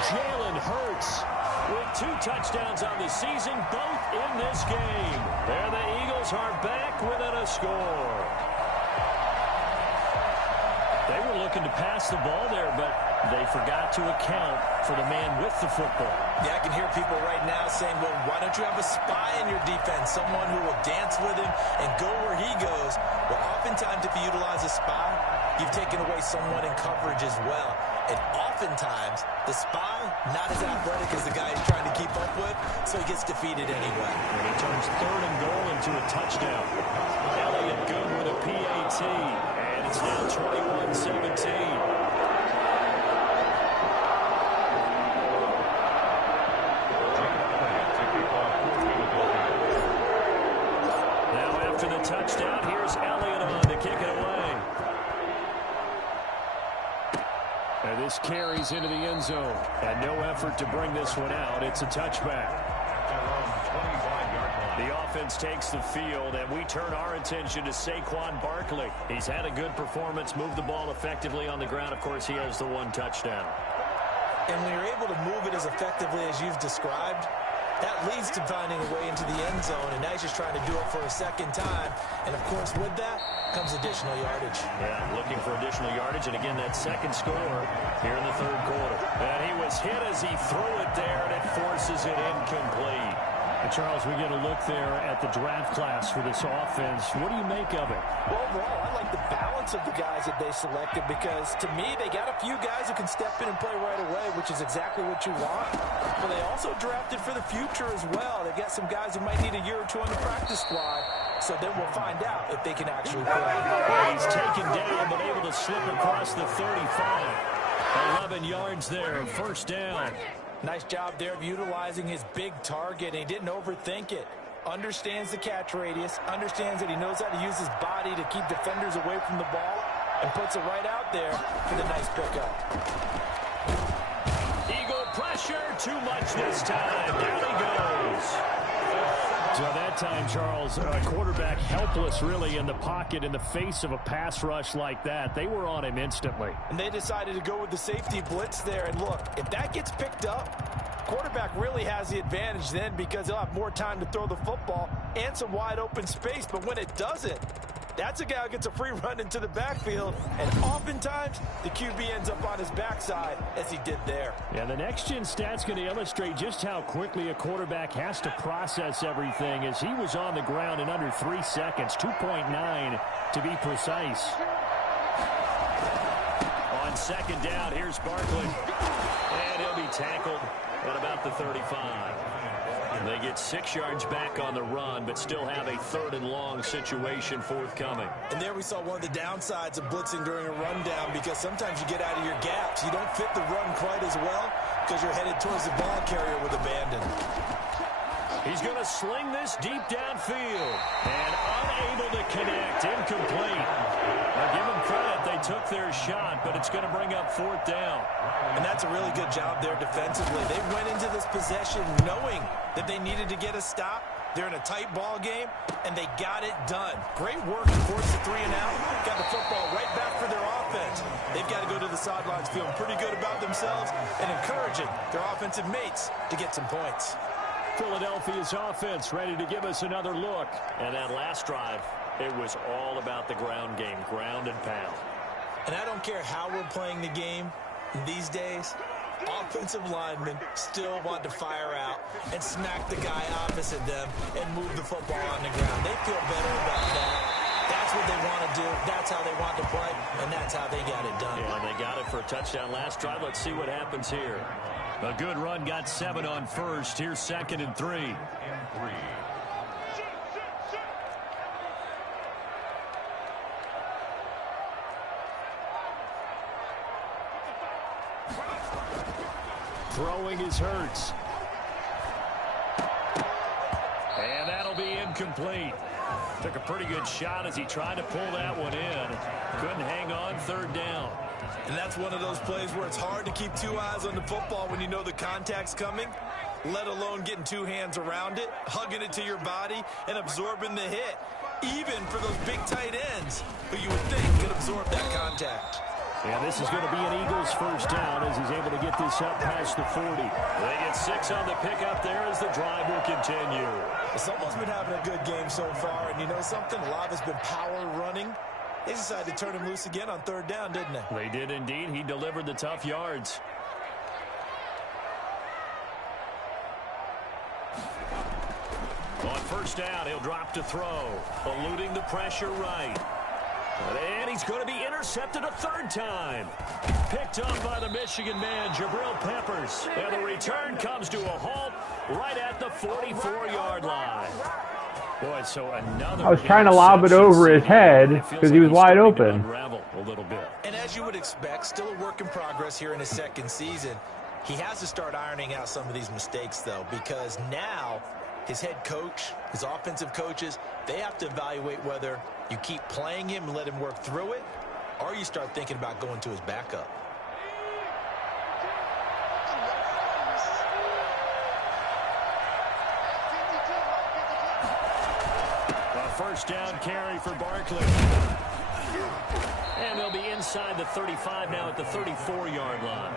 Jalen Hurts with 2 touchdowns on the season, both in this game. And the Eagles are back within a score. They were looking to pass the ball there, but they forgot to account for the man with the football. Yeah, I can hear people right now saying, well, why don't you have a spy in your defense, someone who will dance with him and go where he goes? Well, oftentimes if you utilize a spy, you've taken away someone in coverage as well. And oftentimes, the spy, not as athletic as the guy he's trying to keep up with, so he gets defeated anyway. And he turns 3rd and goal into a touchdown. Elliott good with a PAT. And it's now 21-17. After the touchdown, here's Elliott on to kick it away. And this carries into the end zone. And no effort to bring this one out. It's a touchback. The offense takes the field, and we turn our attention to Saquon Barkley. He's had a good performance, moved the ball effectively on the ground. Of course, he has the 1 touchdown. And when you're able to move it as effectively as you've described, that leads to finding a way into the end zone, and now he's just trying to do it for a second time. And, of course, with that comes additional yardage. Yeah, looking for additional yardage, and again, that second score here in the 3rd quarter. And he was hit as he threw it there, and it forces it incomplete. And Charles, we get a look there at the draft class for this offense. What do you make of it? Well, overall, I like the balance of the guys that they selected because, to me, they got a few guys who can step in and play right away, which is exactly what you want. But they also drafted for the future as well. They've got some guys who might need a year or 2 on the practice squad, so then we'll find out if they can actually play. Well, he's taken down but able to slip across the 35. 11 yards there, 1st down. Nice job there of utilizing his big target, and he didn't overthink it. Understands the catch radius, understands that he knows how to use his body to keep defenders away from the ball, and puts it right out there for the nice pickup. Eagle pressure, too much this time. Down he goes. So that time, Charles, a quarterback helpless really in the pocket in the face of a pass rush like that. They were on him instantly. And they decided to go with the safety blitz there. And look, if that gets picked up, quarterback really has the advantage then because he'll have more time to throw the football and some wide open space. But when it doesn't, that's a guy who gets a free run into the backfield, and oftentimes the QB ends up on his backside as he did there. Yeah, the next-gen stat's going to illustrate just how quickly a quarterback has to process everything as he was on the ground in under 3 seconds, 2.9 to be precise. On 2nd down, here's Barkley, and he'll be tackled at about the 35. They get 6 yards back on the run, but still have a 3rd and long situation forthcoming. And there we saw one of the downsides of blitzing during a rundown because sometimes you get out of your gaps. You don't fit the run quite as well because you're headed towards the ball carrier with abandon. He's going to sling this deep downfield and unable to connect. Incomplete. Now give him credit. They took their shot, but it's going to bring up 4th down. And that's a really good job there defensively. They went into this possession knowing that they needed to get a stop. They're in a tight ball game, and they got it done. Great work to force the 3 and out. Got the football right back for their offense. They've got to go to the sidelines feeling pretty good about themselves and encouraging their offensive mates to get some points. Philadelphia's offense ready to give us another look. And that last drive, it was all about the ground game, ground and pound. And I don't care how we're playing the game these days, offensive linemen still want to fire out and smack the guy opposite them and move the football on the ground. They feel better about that. That's what they want to do. That's how they want to play, and that's how they got it done. Yeah, they got it for a touchdown last drive. Let's see what happens here. A good run, got 7 on 1st. Here's 2nd and 3. Throwing is Hurts. And that'll be incomplete. Took a pretty good shot as he tried to pull that one in. Couldn't hang on third down. And that's one of those plays where it's hard to keep two eyes on the football when you know the contact's coming, let alone getting two hands around it, hugging it to your body, and absorbing the hit, even for those big tight ends who you would think could absorb that contact. And this is going to be an Eagles first down as he's able to get this up past the 40. They get 6 on the pickup there as the drive will continue. Someone's been having a good game so far, and you know something? A lot has been power running. They decided to turn him loose again on third down, didn't they? They did indeed. He delivered the tough yards. On first down, he'll drop to throw, eluding the pressure right. And he's going to be intercepted a third time. Picked up by the Michigan man, Jabril Peppers. And the return comes to a halt right at the 44-yard line. Boy, so another I was trying to lob it over his head because he was wide open. Unravel a little bit. And as you would expect, still a work in progress here in his second season. He has to start ironing out some of these mistakes, though, because now his head coach, his offensive coaches, they have to evaluate whether you keep playing him and let him work through it, or you start thinking about going to his backup. A first down carry for Barkley. And they'll be inside the 35 now at the 34-yard line.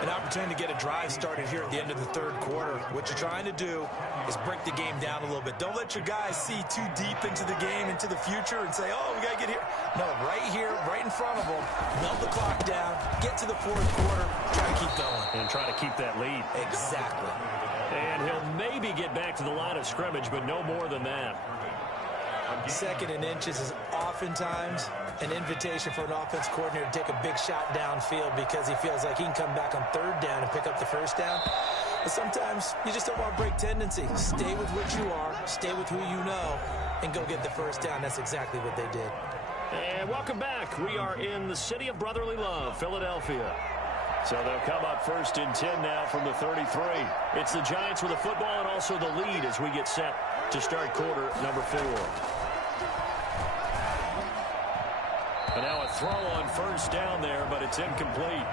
An opportunity to get a drive started here at the end of the third quarter. What you're trying to do is break the game down a little bit. Don't let your guys see too deep into the game, into the future, and say, oh, we got to get here. No, right here, right in front of them, melt the clock down, get to the fourth quarter, try to keep going. And try to keep that lead. Exactly. And he'll maybe get back to the line of scrimmage, but no more than that. Second and inches is oftentimes an invitation for an offense coordinator to take a big shot downfield because he feels like he can come back on third down and pick up the first down. But sometimes you just don't want to break tendency. Stay with what you are, stay with who you know, and go get the first down. That's exactly what they did. And welcome back. We are in the city of brotherly love, Philadelphia. So they'll come up first and 10 now from the 33. It's the Giants with the football and also the lead as we get set to start quarter number 4. And now a throw on first down there, but it's incomplete.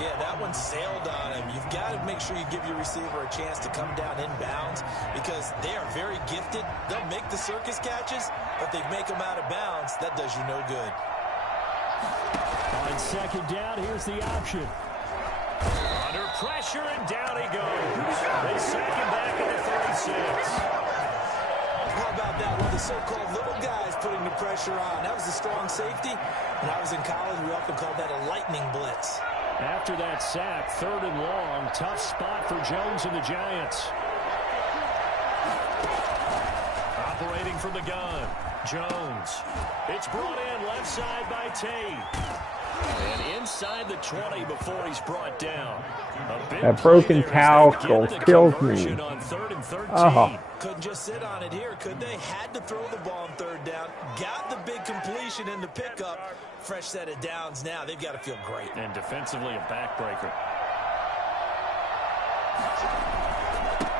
Yeah, that one sailed on him. You've got to make sure you give your receiver a chance to come down inbounds because they are very gifted. They'll make the circus catches, but they make them out of bounds. That does you no good. On second down, here's the option. Under pressure, and down he goes. They sack him back at the 36. How about that? One of the so-called little guys putting the pressure on. That was the strong safety. When I was in college, we often called that a lightning blitz. After that sack, third and long, tough spot for Jones and the Giants. Operating from the gun, Jones. It's brought in left side by Tate. And inside the 20 before he's brought down. That broken tackle kills me. On third and 13. Couldn't just sit on it here, could they? Had to throw the ball on third down. Got the big completion in the pickup. Fresh set of downs now. They've got to feel great. And defensively a backbreaker.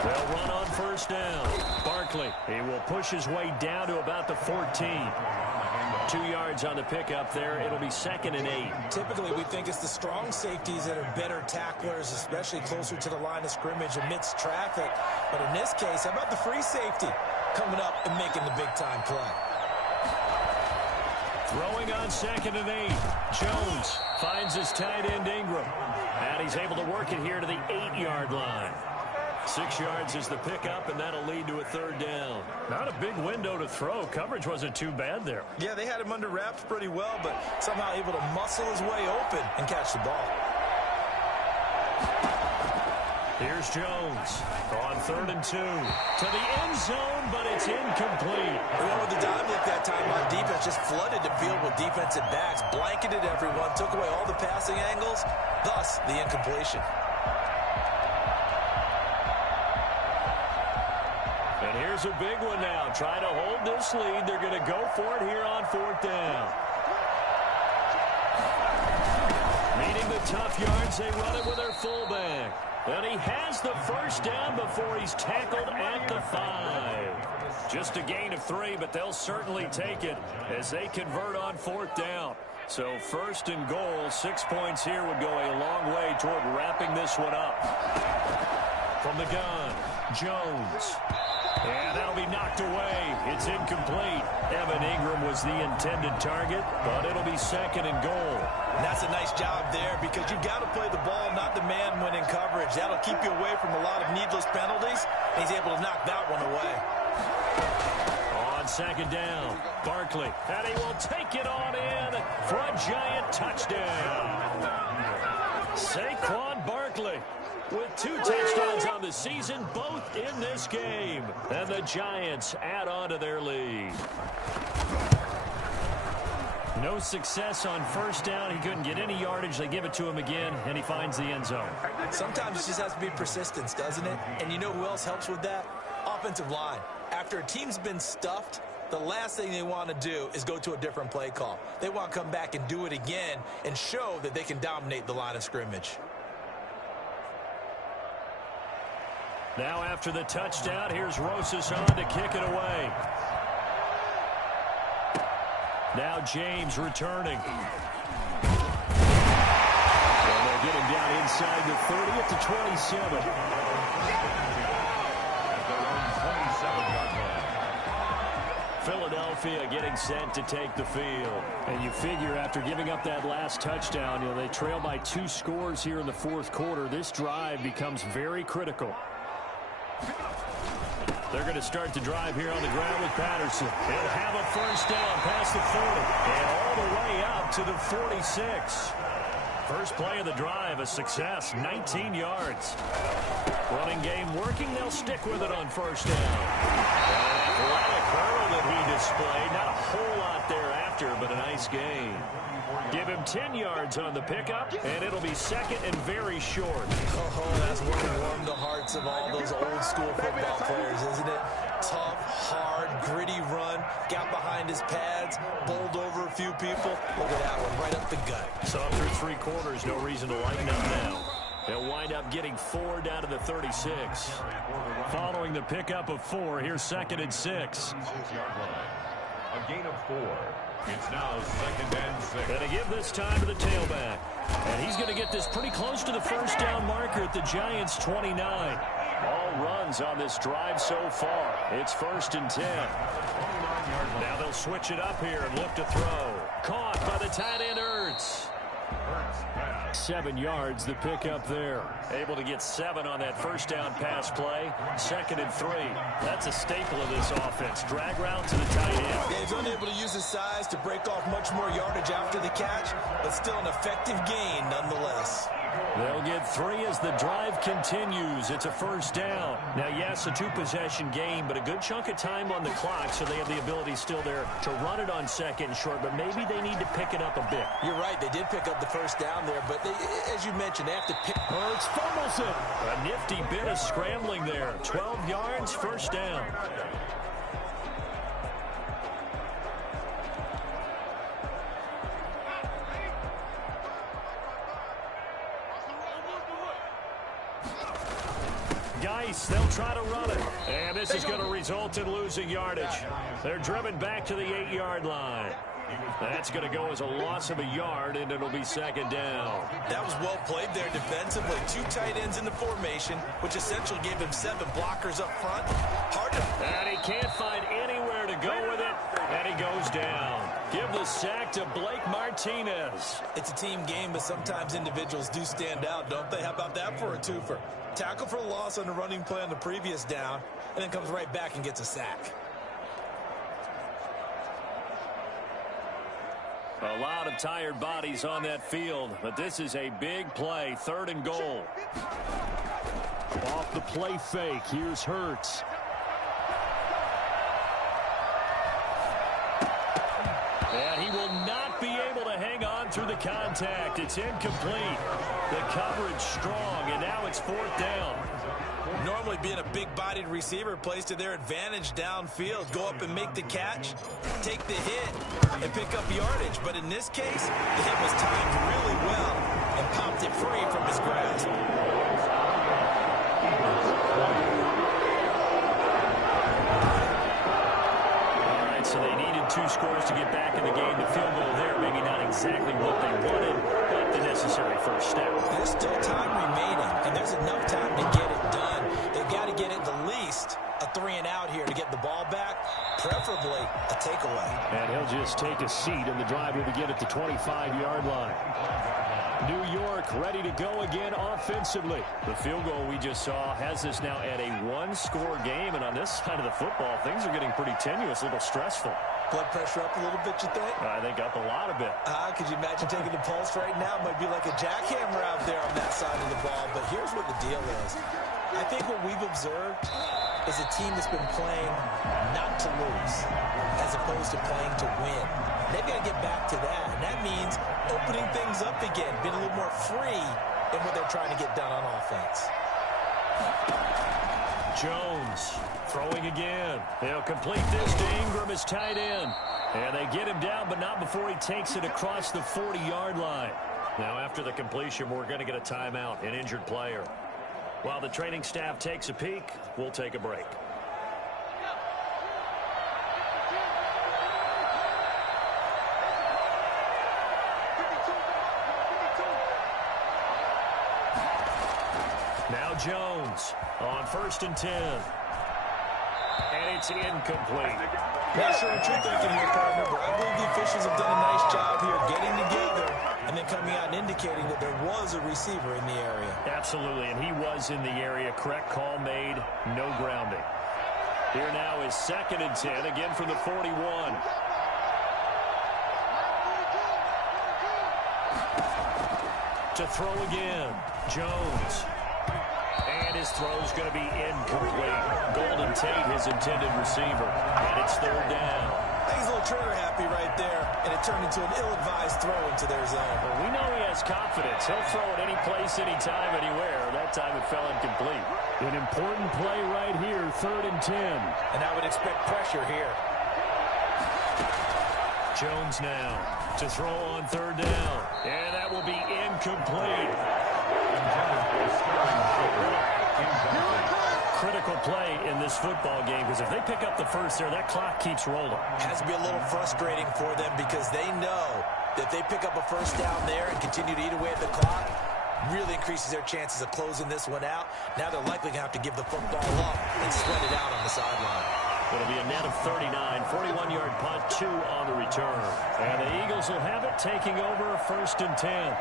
They'll run on first down. Barkley, he will push his way down to about the 14. 2 yards on the pickup there. It'll be second and 8. Typically, we think it's the strong safeties that are better tacklers, especially closer to the line of scrimmage amidst traffic. But in this case, how about the free safety coming up and making the big-time play? Throwing on second and 8. Jones finds his tight end Ingram. And he's able to work it here to the 8-yard line. 6 yards is the pickup, and that'll lead to a third down. Not a big window to throw. Coverage wasn't too bad there. Yeah, they had him under wraps pretty well, but somehow able to muscle his way open and catch the ball. Here's Jones on third and 2. To the end zone, but it's incomplete. They went with the dime look that time on defense. Just flooded the field with defensive backs. Blanketed everyone. Took away all the passing angles. Thus, the incompletion. And here's a big one now. Trying to hold this lead. They're going to go for it here on fourth down. Meaning the tough yards, they run it with their fullback. And he has the first down before he's tackled at the 5. Just a gain of 3, but they'll certainly take it as they convert on 4th down. So 1st and goal, 6 points here would go a long way toward wrapping this one up. From the gun, Jones. And that'll be knocked away. It's incomplete. Evan Ingram was the intended target, but it'll be 2nd and goal. And that's a nice job there because you've got to play the ball, not the man when in coverage. That'll keep you away from a lot of needless penalties. And he's able to knock that one away. On 2nd down, Barkley. And he will take it on in for a Giant touchdown. Saquon Barkley with 2 touchdowns on the season, both in this game. And the Giants add on to their lead. No success on 1st down. He couldn't get any yardage. They give it to him again, and he finds the end zone. Sometimes it just has to be persistence, doesn't it? And you know who else helps with that? Offensive line. After a team's been stuffed, the last thing they want to do is go to a different play call. They want to come back and do it again and show that they can dominate the line of scrimmage. Now after the touchdown, here's Rosas on to kick it away. Now James returning. And they'll get him down inside the 30 at the 27. Philadelphia getting set to take the field. And you figure after giving up that last touchdown, they trail by 2 scores here in the 4th quarter. This drive becomes very critical. They're going to start the drive here on the ground with Patterson. He'll have a first down past the 40 and all the way up to the 46. First play of the drive, a success, 19 yards. Running game working, they'll stick with it on 1st down. An athletic hurdle that he displayed. Not a whole lot thereafter, but a nice gain. Give him 10 yards on the pickup, and it'll be 2nd and very short. Oh, that's what will warm the hearts of all those old-school football players, isn't it? Tough, hard, gritty run, got behind his pads, bowled over a few people. Look at that one, right up the gut. So through 3 quarters, no reason to lighten up now. They'll wind up getting 4 down to the 36. Following the pickup of 4, here's 2nd and 6. A gain of 4. It's now 2nd and 6. Going to give this time to the tailback. And he's going to get this pretty close to the first down marker at the Giants' 29. All runs on this drive so far. It's 1st and 10. Now they'll switch it up here and look to throw. Caught by the tight end, Ertz. 7 yards, the pickup there. Able to get 7 on that first down pass play. 2nd and 3. That's a staple of this offense. Drag route to the tight end. Yeah, he's unable to use his size to break off much more yardage after the catch, but still an effective gain nonetheless. They'll get 3 as the drive continues. It's a first down. Now, yes, a 2-possession game, but a good chunk of time on the clock, so they have the ability still there to run it on 2nd and short, but maybe they need to pick it up a bit. You're right, they did pick up the first down there, but as you mentioned, they have to pick. Hurts fumbles it. A nifty bit of scrambling there. 12 yards, first down. Geis, they'll try to run it. And this is going to result in losing yardage. They're driven back to the 8-yard line. That's going to go as a loss of a yard, and it'll be 2nd down. That was well played there defensively. 2 tight ends in the formation, which essentially gave him 7 blockers up front. Hard to... And he can't find anywhere to go with it, and he goes down. Give the sack to Blake Martinez. It's a team game, but sometimes individuals do stand out, don't they? How about that for a twofer? Tackle for a loss on the running play on the previous down, and then comes right back and gets a sack. A lot of tired bodies on that field, but this is a big play. 3rd and goal. Off the play fake, here's Hurts. And he will not be able to hang on through the contact. It's incomplete. The coverage strong, and now it's 4th down. Normally being a big-bodied receiver plays to their advantage downfield. Go up and make the catch, take the hit, and pick up yardage. But in this case, the hit was timed really well. and popped it free from his grasp. All right, so they needed 2 scores to get back in the game. The field goal there, maybe not exactly what they wanted, but the necessary first step. There's still time remaining, and there's enough time to get it done. They've got to get it the least a 3-and-out here to get the ball back, preferably a takeaway. And he'll just take a seat, and the drive will begin at the 25-yard line. New York ready to go again offensively. The field goal we just saw has us now at a 1-score game, and on this side of the football, things are getting pretty tenuous, a little stressful. Blood pressure up a little bit, you think? I think up a lot a bit. Could you imagine taking the pulse right now? It might be like a jackhammer out there on that side of the ball, but here's what the deal is. I think what we've observed is a team that's been playing not to lose as opposed to playing to win. They've got to get back to that, and that means opening things up again, being a little more free in what they're trying to get done on offense. Jones throwing again. They'll complete this to Ingram, his tight end. And they get him down, but not before he takes it across the 40-yard line. Now, after the completion, we're going to get a timeout, an injured player. While the training staff takes a peek, we'll take a break. Now Jones on 1st and 10. And it's incomplete. Not sure what you're thinking here, partner, but I believe the officials have done a nice job here getting together and then coming out and indicating that there was a receiver in the area. Absolutely, and he was in the area. Correct call made, no grounding. Here now is 2nd and 10, again from the 41. To throw again, Jones. And his throw's going to be incomplete. Golden Tate, his intended receiver. And it's 3rd down. I think he's a little trigger happy right there, and it turned into an ill-advised throw into their zone. Well, we know he has confidence. He'll throw it any place, anytime, anywhere. That time it fell incomplete. An important play right here, 3rd and 10. And I would expect pressure here. Jones now to throw on 3rd down. And that will be incomplete. Critical play in this football game, because if they pick up the first there, that clock keeps rolling. Has to be a little frustrating for them because they know that if they pick up a first down there and continue to eat away at the clock, really increases their chances of closing this one out. Now they're likely going to have to give the football up and sweat it out on the sideline. It'll be a net of 39, 41-yard punt, 2 on the return. And the Eagles will have it, taking over 1st and 10.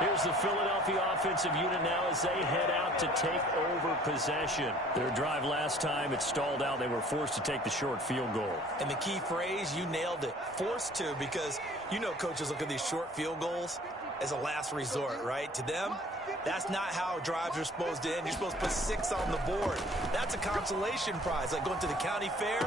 Here's the Philadelphia offensive unit now as they head out to take over possession. Their drive last time, it stalled out. They were forced to take the short field goal. And the key phrase, you nailed it, forced to, because you know coaches look at these short field goals as a last resort, right? To them, that's not how drives are supposed to end. You're supposed to put 6 on the board. That's a consolation prize, like going to the county fair.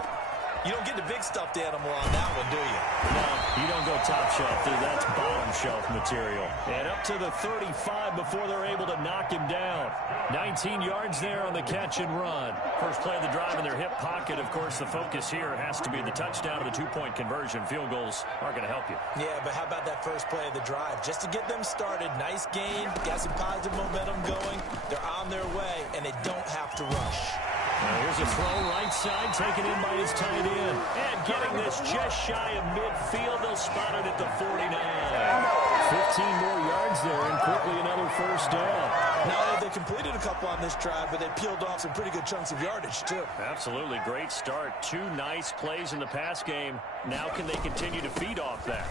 You don't get the big stuffed animal on that one, do you? No, you don't go top shelf, dude. That's bottom shelf material. And up to the 35 before they're able to knock him down. 19 yards there on the catch and run. First play of the drive in their hip pocket. Of course, the focus here has to be the touchdown or the 2-point conversion. Field goals aren't going to help you. Yeah, but how about that first play of the drive? Just to get them started, nice gain, got some positive momentum going. They're on their way, and they don't have to rush. Now here's a throw right side, taken in by his tight end. And getting this just shy of midfield. They'll spot it at the 49. 15 more yards there, and quickly another first down. Now, they completed a couple on this drive, but they peeled off some pretty good chunks of yardage, too. Absolutely. Great start. 2 nice plays in the pass game. Now can they continue to feed off that?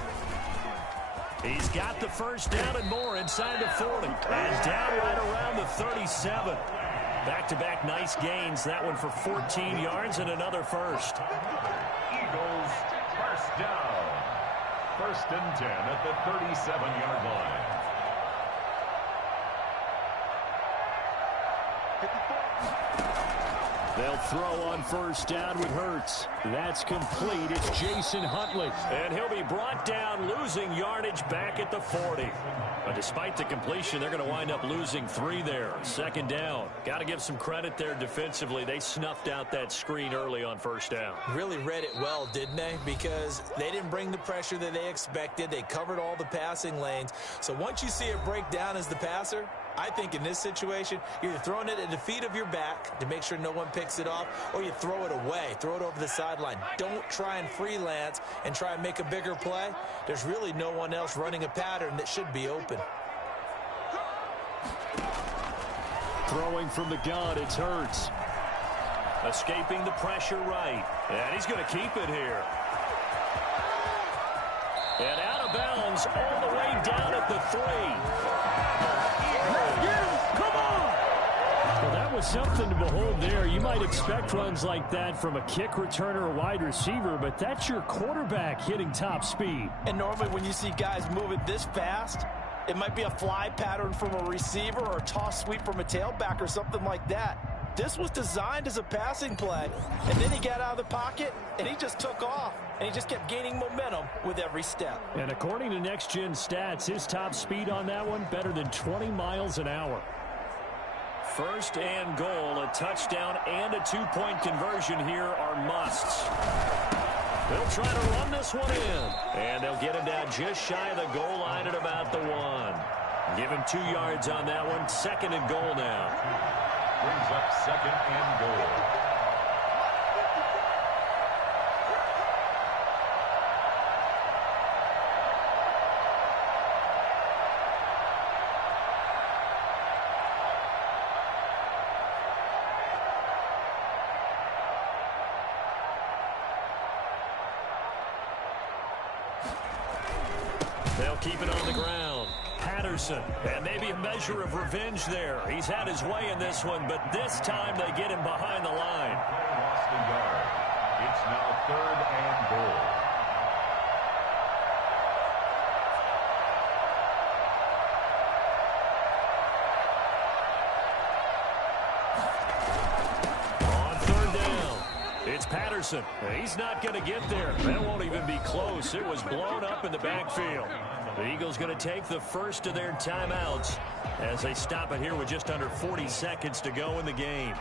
He's got the first down and more inside the 40. And down right around the 37. Back-to-back nice gains. That one for 14 yards and another first. Eagles first down. 1st and 10 at the 37-yard line. They'll throw on first down with Hurts. That's complete. It's Jason Huntley. And he'll be brought down, losing yardage back at the 40. But despite the completion, they're going to wind up losing 3 there. Second down. Got to give some credit there defensively. They snuffed out that screen early on first down. Really read it well, didn't they? Because they didn't bring the pressure that they expected. They covered all the passing lanes. So once you see it break down as the passer, I think in this situation, you're throwing it at the feet of your back to make sure no one picks it off, or you throw it away, throw it over the sideline. Don't try and freelance and try and make a bigger play. There's really no one else running a pattern that should be open. Throwing from the gun, it's Hurts. Escaping the pressure right. And he's going to keep it here. And out of bounds all the way down at the 3. Well, that was something to behold there. You might expect runs like that from a kick returner or wide receiver, but that's your quarterback hitting top speed. And normally when you see guys moving this fast, it might be a fly pattern from a receiver or a toss sweep from a tailback or something like that. This was designed as a passing play, and then he got out of the pocket, and he just took off, and he just kept gaining momentum with every step. And according to Next Gen Stats, his top speed on that one, better than 20 miles an hour. First and goal, a touchdown and a 2-point conversion here are musts. They'll try to run this one in, and they'll get him down just shy of the goal line at about the 1. Give him 2 yards on that one. Second and goal now. Brings up second and goal. They'll keep it on the ground. Patterson, and maybe a measure of revenge there. He's had his way in this one, but this time they get him behind the line. Lost a yard. It's now third and goal. On third down, it's Patterson. He's not going to get there. That won't even be close. It was blown up in the backfield. The Eagles going to take the first of their timeouts as they stop it here with just under 40 seconds to go in the game.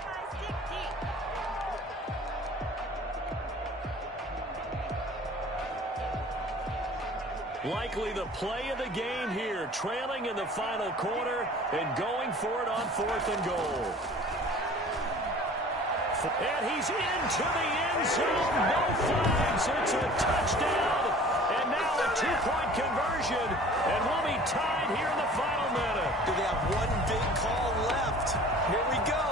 Likely the play of the game here, trailing in the final quarter and going for it on 4th and goal. And he's into the end zone. No flags. It's a touchdown. And now a 2-point conversion. And we'll be tied here in the final minute. Do they have one big call left? Here we go.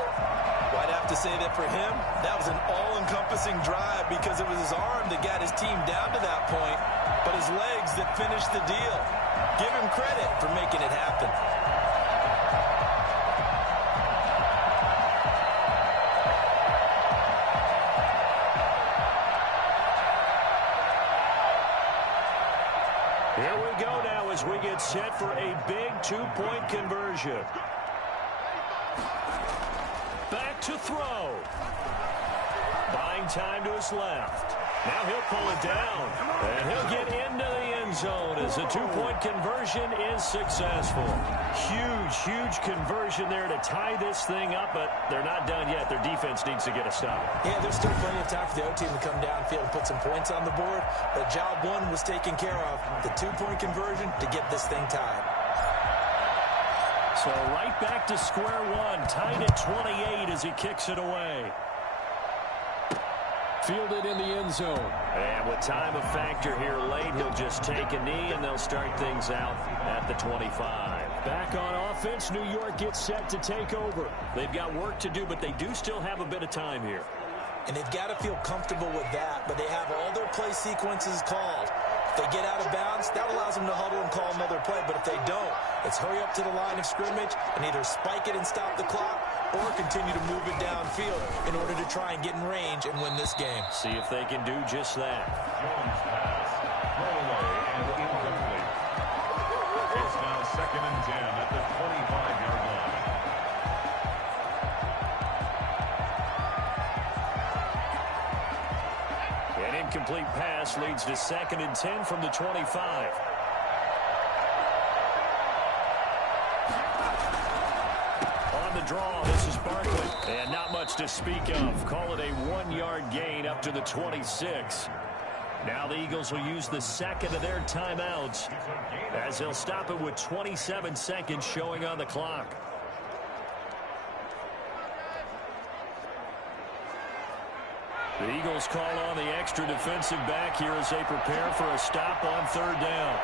Well, I'd have to say that for him, that was an all-encompassing drive because it was his arm that got his team down to that point, but his legs that finished the deal. Give him credit for making it happen. Here we go now as we get set for a big 2-point conversion. Back to throw. Buying time to his left. Now he'll pull it down, and he'll get into the end zone as the 2-point conversion is successful. Huge conversion there to tie this thing up, but they're not done yet. Their defense needs to get a stop. Yeah, there's still plenty of time for the O team to come downfield and put some points on the board, but job 1 was taken care of. The 2-point conversion to get this thing tied. So right back to square one, tied at 28 as he kicks it away. Fielded in the end zone. And with time a factor here late, he'll just take a knee, and they'll start things out at the 25. Back on offense, New York gets set to take over. They've got work to do, but they do still have a bit of time here. And they've got to feel comfortable with that, but they have all their play sequences called. If they get out of bounds, that allows them to huddle and call another play, but if they don't, it's hurry up to the line of scrimmage and either spike it and stop the clock or continue to move it downfield in order to try and get in range and win this game. See if they can do just that. Jones pass. Throw away and incomplete. It's now second and 10 at the 25-yard line. incomplete pass leads to 2nd and 10 from the 25. On the draw, this is Barkley. And not much to speak of. Call it a 1-yard gain up to the 26. Now the Eagles will use the 2nd of their timeouts as they'll stop it with 27 seconds showing on the clock. The Eagles call on the extra defensive back here as they prepare for a stop on 3rd down.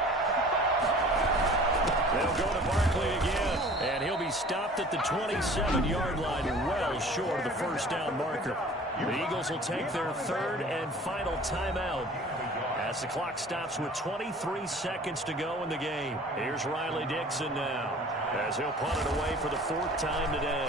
They'll go to Barkley again, and he'll be stopped at the 27-yard line, well short of the 1st down marker. The Eagles will take their 3rd and final timeout as the clock stops with 23 seconds to go in the game. Here's Riley Dixon now as he'll punt it away for the 4th time today.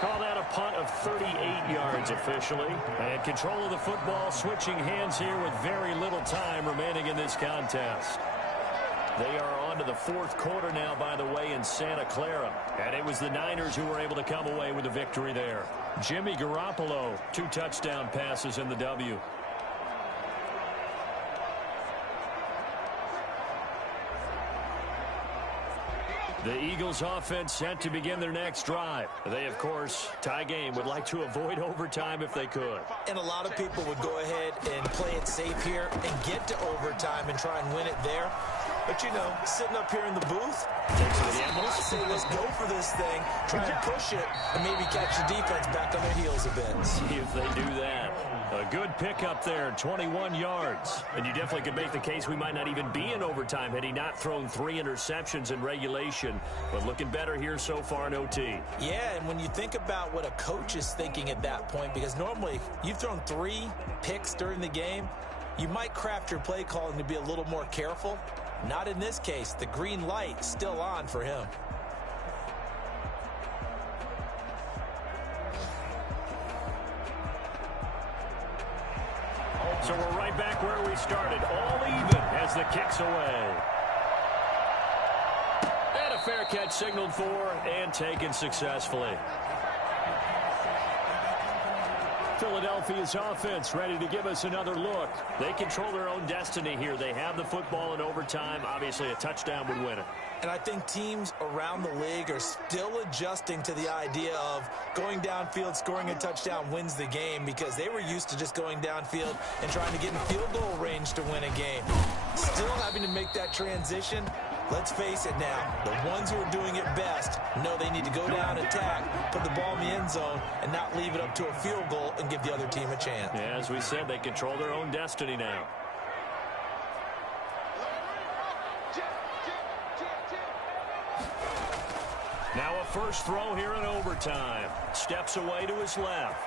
Call that a punt of 38 yards officially. And control of the football switching hands here with very little time remaining in this contest. They are on to the 4th quarter now, by the way, in Santa Clara. And it was the Niners who were able to come away with a victory there. Jimmy Garoppolo, 2 touchdown passes in the W. The Eagles offense set to begin their next drive. They, of course, tie game, would like to avoid overtime if they could. And a lot of people would go ahead and play it safe here and get to overtime and try and win it there. But, you know, sitting up here in the booth, I say let's go for this thing, try and push it, and maybe catch the defense back on their heels a bit. See if they do that. A good pickup there, 21 yards. And you definitely could make the case we might not even be in overtime had he not thrown 3 interceptions in regulation. But looking better here so far in OT. Yeah, and when you think about what a coach is thinking at that point, because normally you've thrown 3 picks during the game, you might craft your play calling to be a little more careful. Not in this case. The green light still on for him. So we're right back where we started, all even as the kick's away. And a fair catch signaled for and taken successfully. Philadelphia's offense ready to give us another look. They control their own destiny here. They have the football in overtime. Obviously, a touchdown would win it. And I think teams around the league are still adjusting to the idea of going downfield, scoring a touchdown wins the game, because they were used to just going downfield and trying to get in field goal range to win a game. Still having to make that transition. Let's face it now, the ones who are doing it best know they need to go down, attack, put the ball in the end zone, and not leave it up to a field goal and give the other team a chance. Yeah, as we said, they control their own destiny now. Now a first throw here in overtime. Steps away to his left.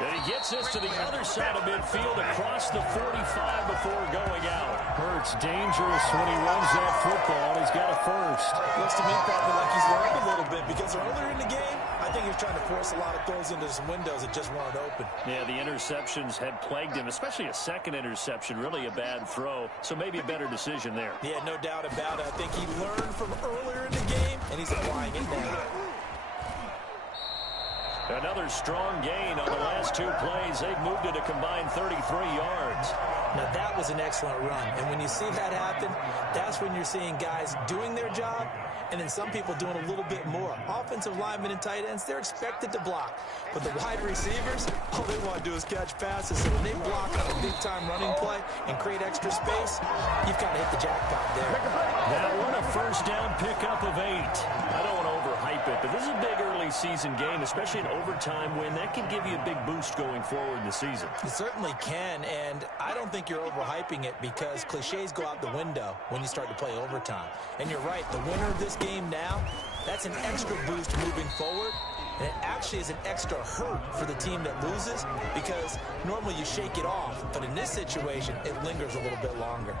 And he gets this to the other side of midfield across the 45 before going out. Hurts dangerous when he runs that football. He's got a first. Looks to me probably like he's learned a little bit, because earlier in the game, I think he was trying to force a lot of throws into some windows that just weren't open. Yeah, the interceptions had plagued him, especially a second interception, really a bad throw. So maybe a better decision there. Yeah, no doubt about it. I think he learned from earlier in the game, and he's applying it now. Another strong gain on the last 2 plays. They've moved it a combined 33 yards. Now, that was an excellent run. And when you see that happen, that's when you're seeing guys doing their job, and then some people doing a little bit more. Offensive linemen and tight ends, they're expected to block. But the wide receivers, all they want to do is catch passes. So when they block on a big-time running play and create extra space, you've got to hit the jackpot there. That one, a first down pickup of 8. I don't want to overhype it, but this is a big early season game, especially an overtime win. That can give you a big boost going forward in the season. It certainly can, and I don't think you're overhyping it, because cliches go out the window when you start to play overtime. And you're right, the winner of this game now, that's an extra boost moving forward. And it actually is an extra hurt for the team that loses, because normally you shake it off. But in this situation, it lingers a little bit longer.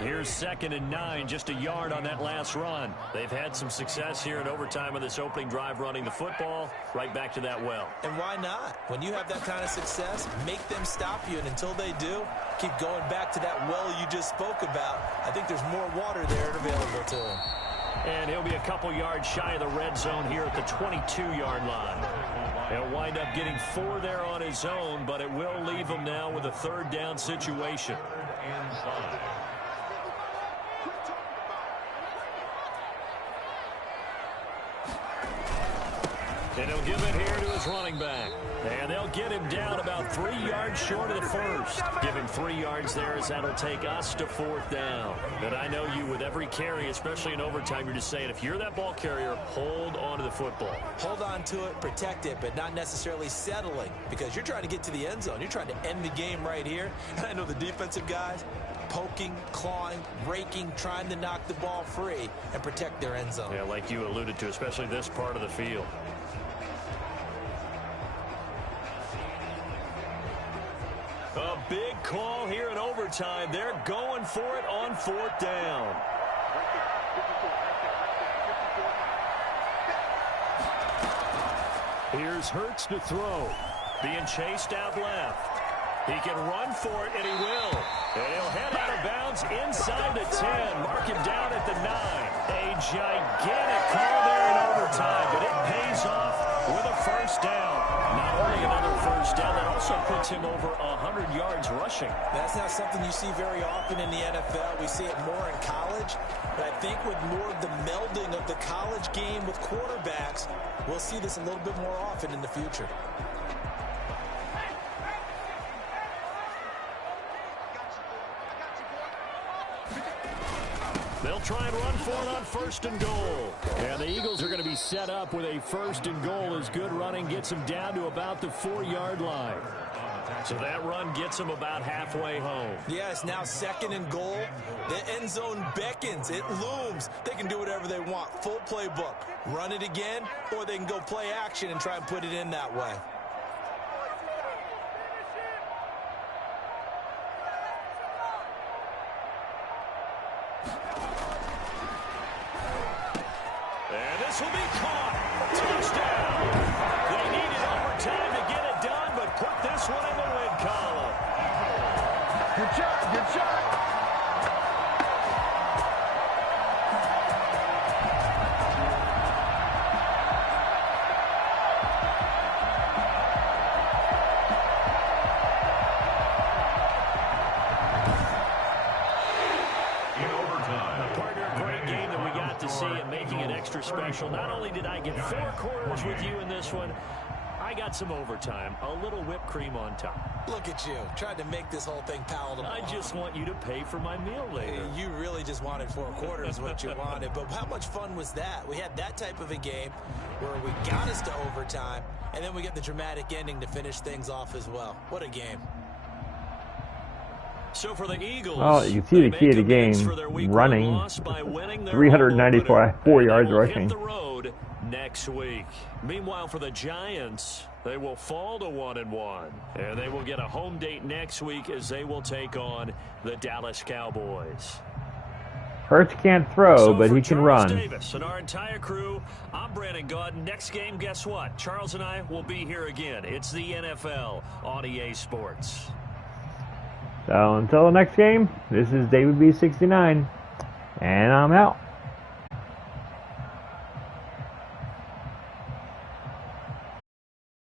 Here's 2nd and 9, just a yard on that last run. They've had some success here in overtime of this opening drive running the football. Right back to that well. And why not? When you have that kind of success, make them stop you. And until they do, keep going back to that well you just spoke about. I think there's more water there available to them. And he'll be a couple yards shy of the red zone here at the 22-yard line. He'll wind up getting 4 there on his own, but it will leave him now with a third down situation. And he'll give it here to his running back. And they'll get him down about 3 yards short of the first. Give him 3 yards there as that'll take us to 4th down. And I know you, with every carry, especially in overtime, you're just saying, if you're that ball carrier, hold on to the football. Hold on to it, protect it, but not necessarily settling, because you're trying to get to the end zone. You're trying to end the game right here. And I know the defensive guys poking, clawing, raking, trying to knock the ball free and protect their end zone. Yeah, like you alluded to, especially this part of the field. A big call here in overtime. They're going for it on 4th down. Here's Hurts to throw. Being chased out left. He can run for it, and he will. And he'll head out of bounds inside the 10. Mark him down at the 9. A gigantic call there in overtime, but it pays off with a first down. Not only another first down, that also puts him over 100 yards rushing. That's not something you see very often in the NFL. We see it more in college. But I think with more of the melding of the college game with quarterbacks, we'll see this a little bit more often in the future. They'll try and run for it on 1st and goal. And the Eagles are going to be set up with a 1st and goal as good running gets them down to about the 4-yard line. So that run gets them about halfway home. Yeah, it's now 2nd and goal. The end zone beckons. It looms. They can do whatever they want. Full playbook. Run it again, or they can go play action and try and put it in that way. This will be caught. Touchdown. They needed overtime to get it done, but put this one in the win column. Good shot, good shot. Extra special. Not only did I get 4 quarters with you in this one, I got some overtime. A little whipped cream on top. Look at you. Tried to make this whole thing palatable. I just want you to pay for my meal later. You really just wanted 4 quarters what you wanted. But how much fun was that? We had that type of a game where we got us to overtime, and then we get the dramatic ending to finish things off as well. What a game. So for the Eagles, well, you can see the key of the game, running, 394 yards rushing. Hit the road next week. Meanwhile, for the Giants, they will fall to 1-1, and they will get a home date next week as they will take on the Dallas Cowboys. Hurts can't throw, but he can run. Davis and our entire crew, I'm Brandon Gaudin. Next game, guess what? Charles and I will be here again. It's the NFL on EA Sports. So until the next game, this is David B69, and I'm out.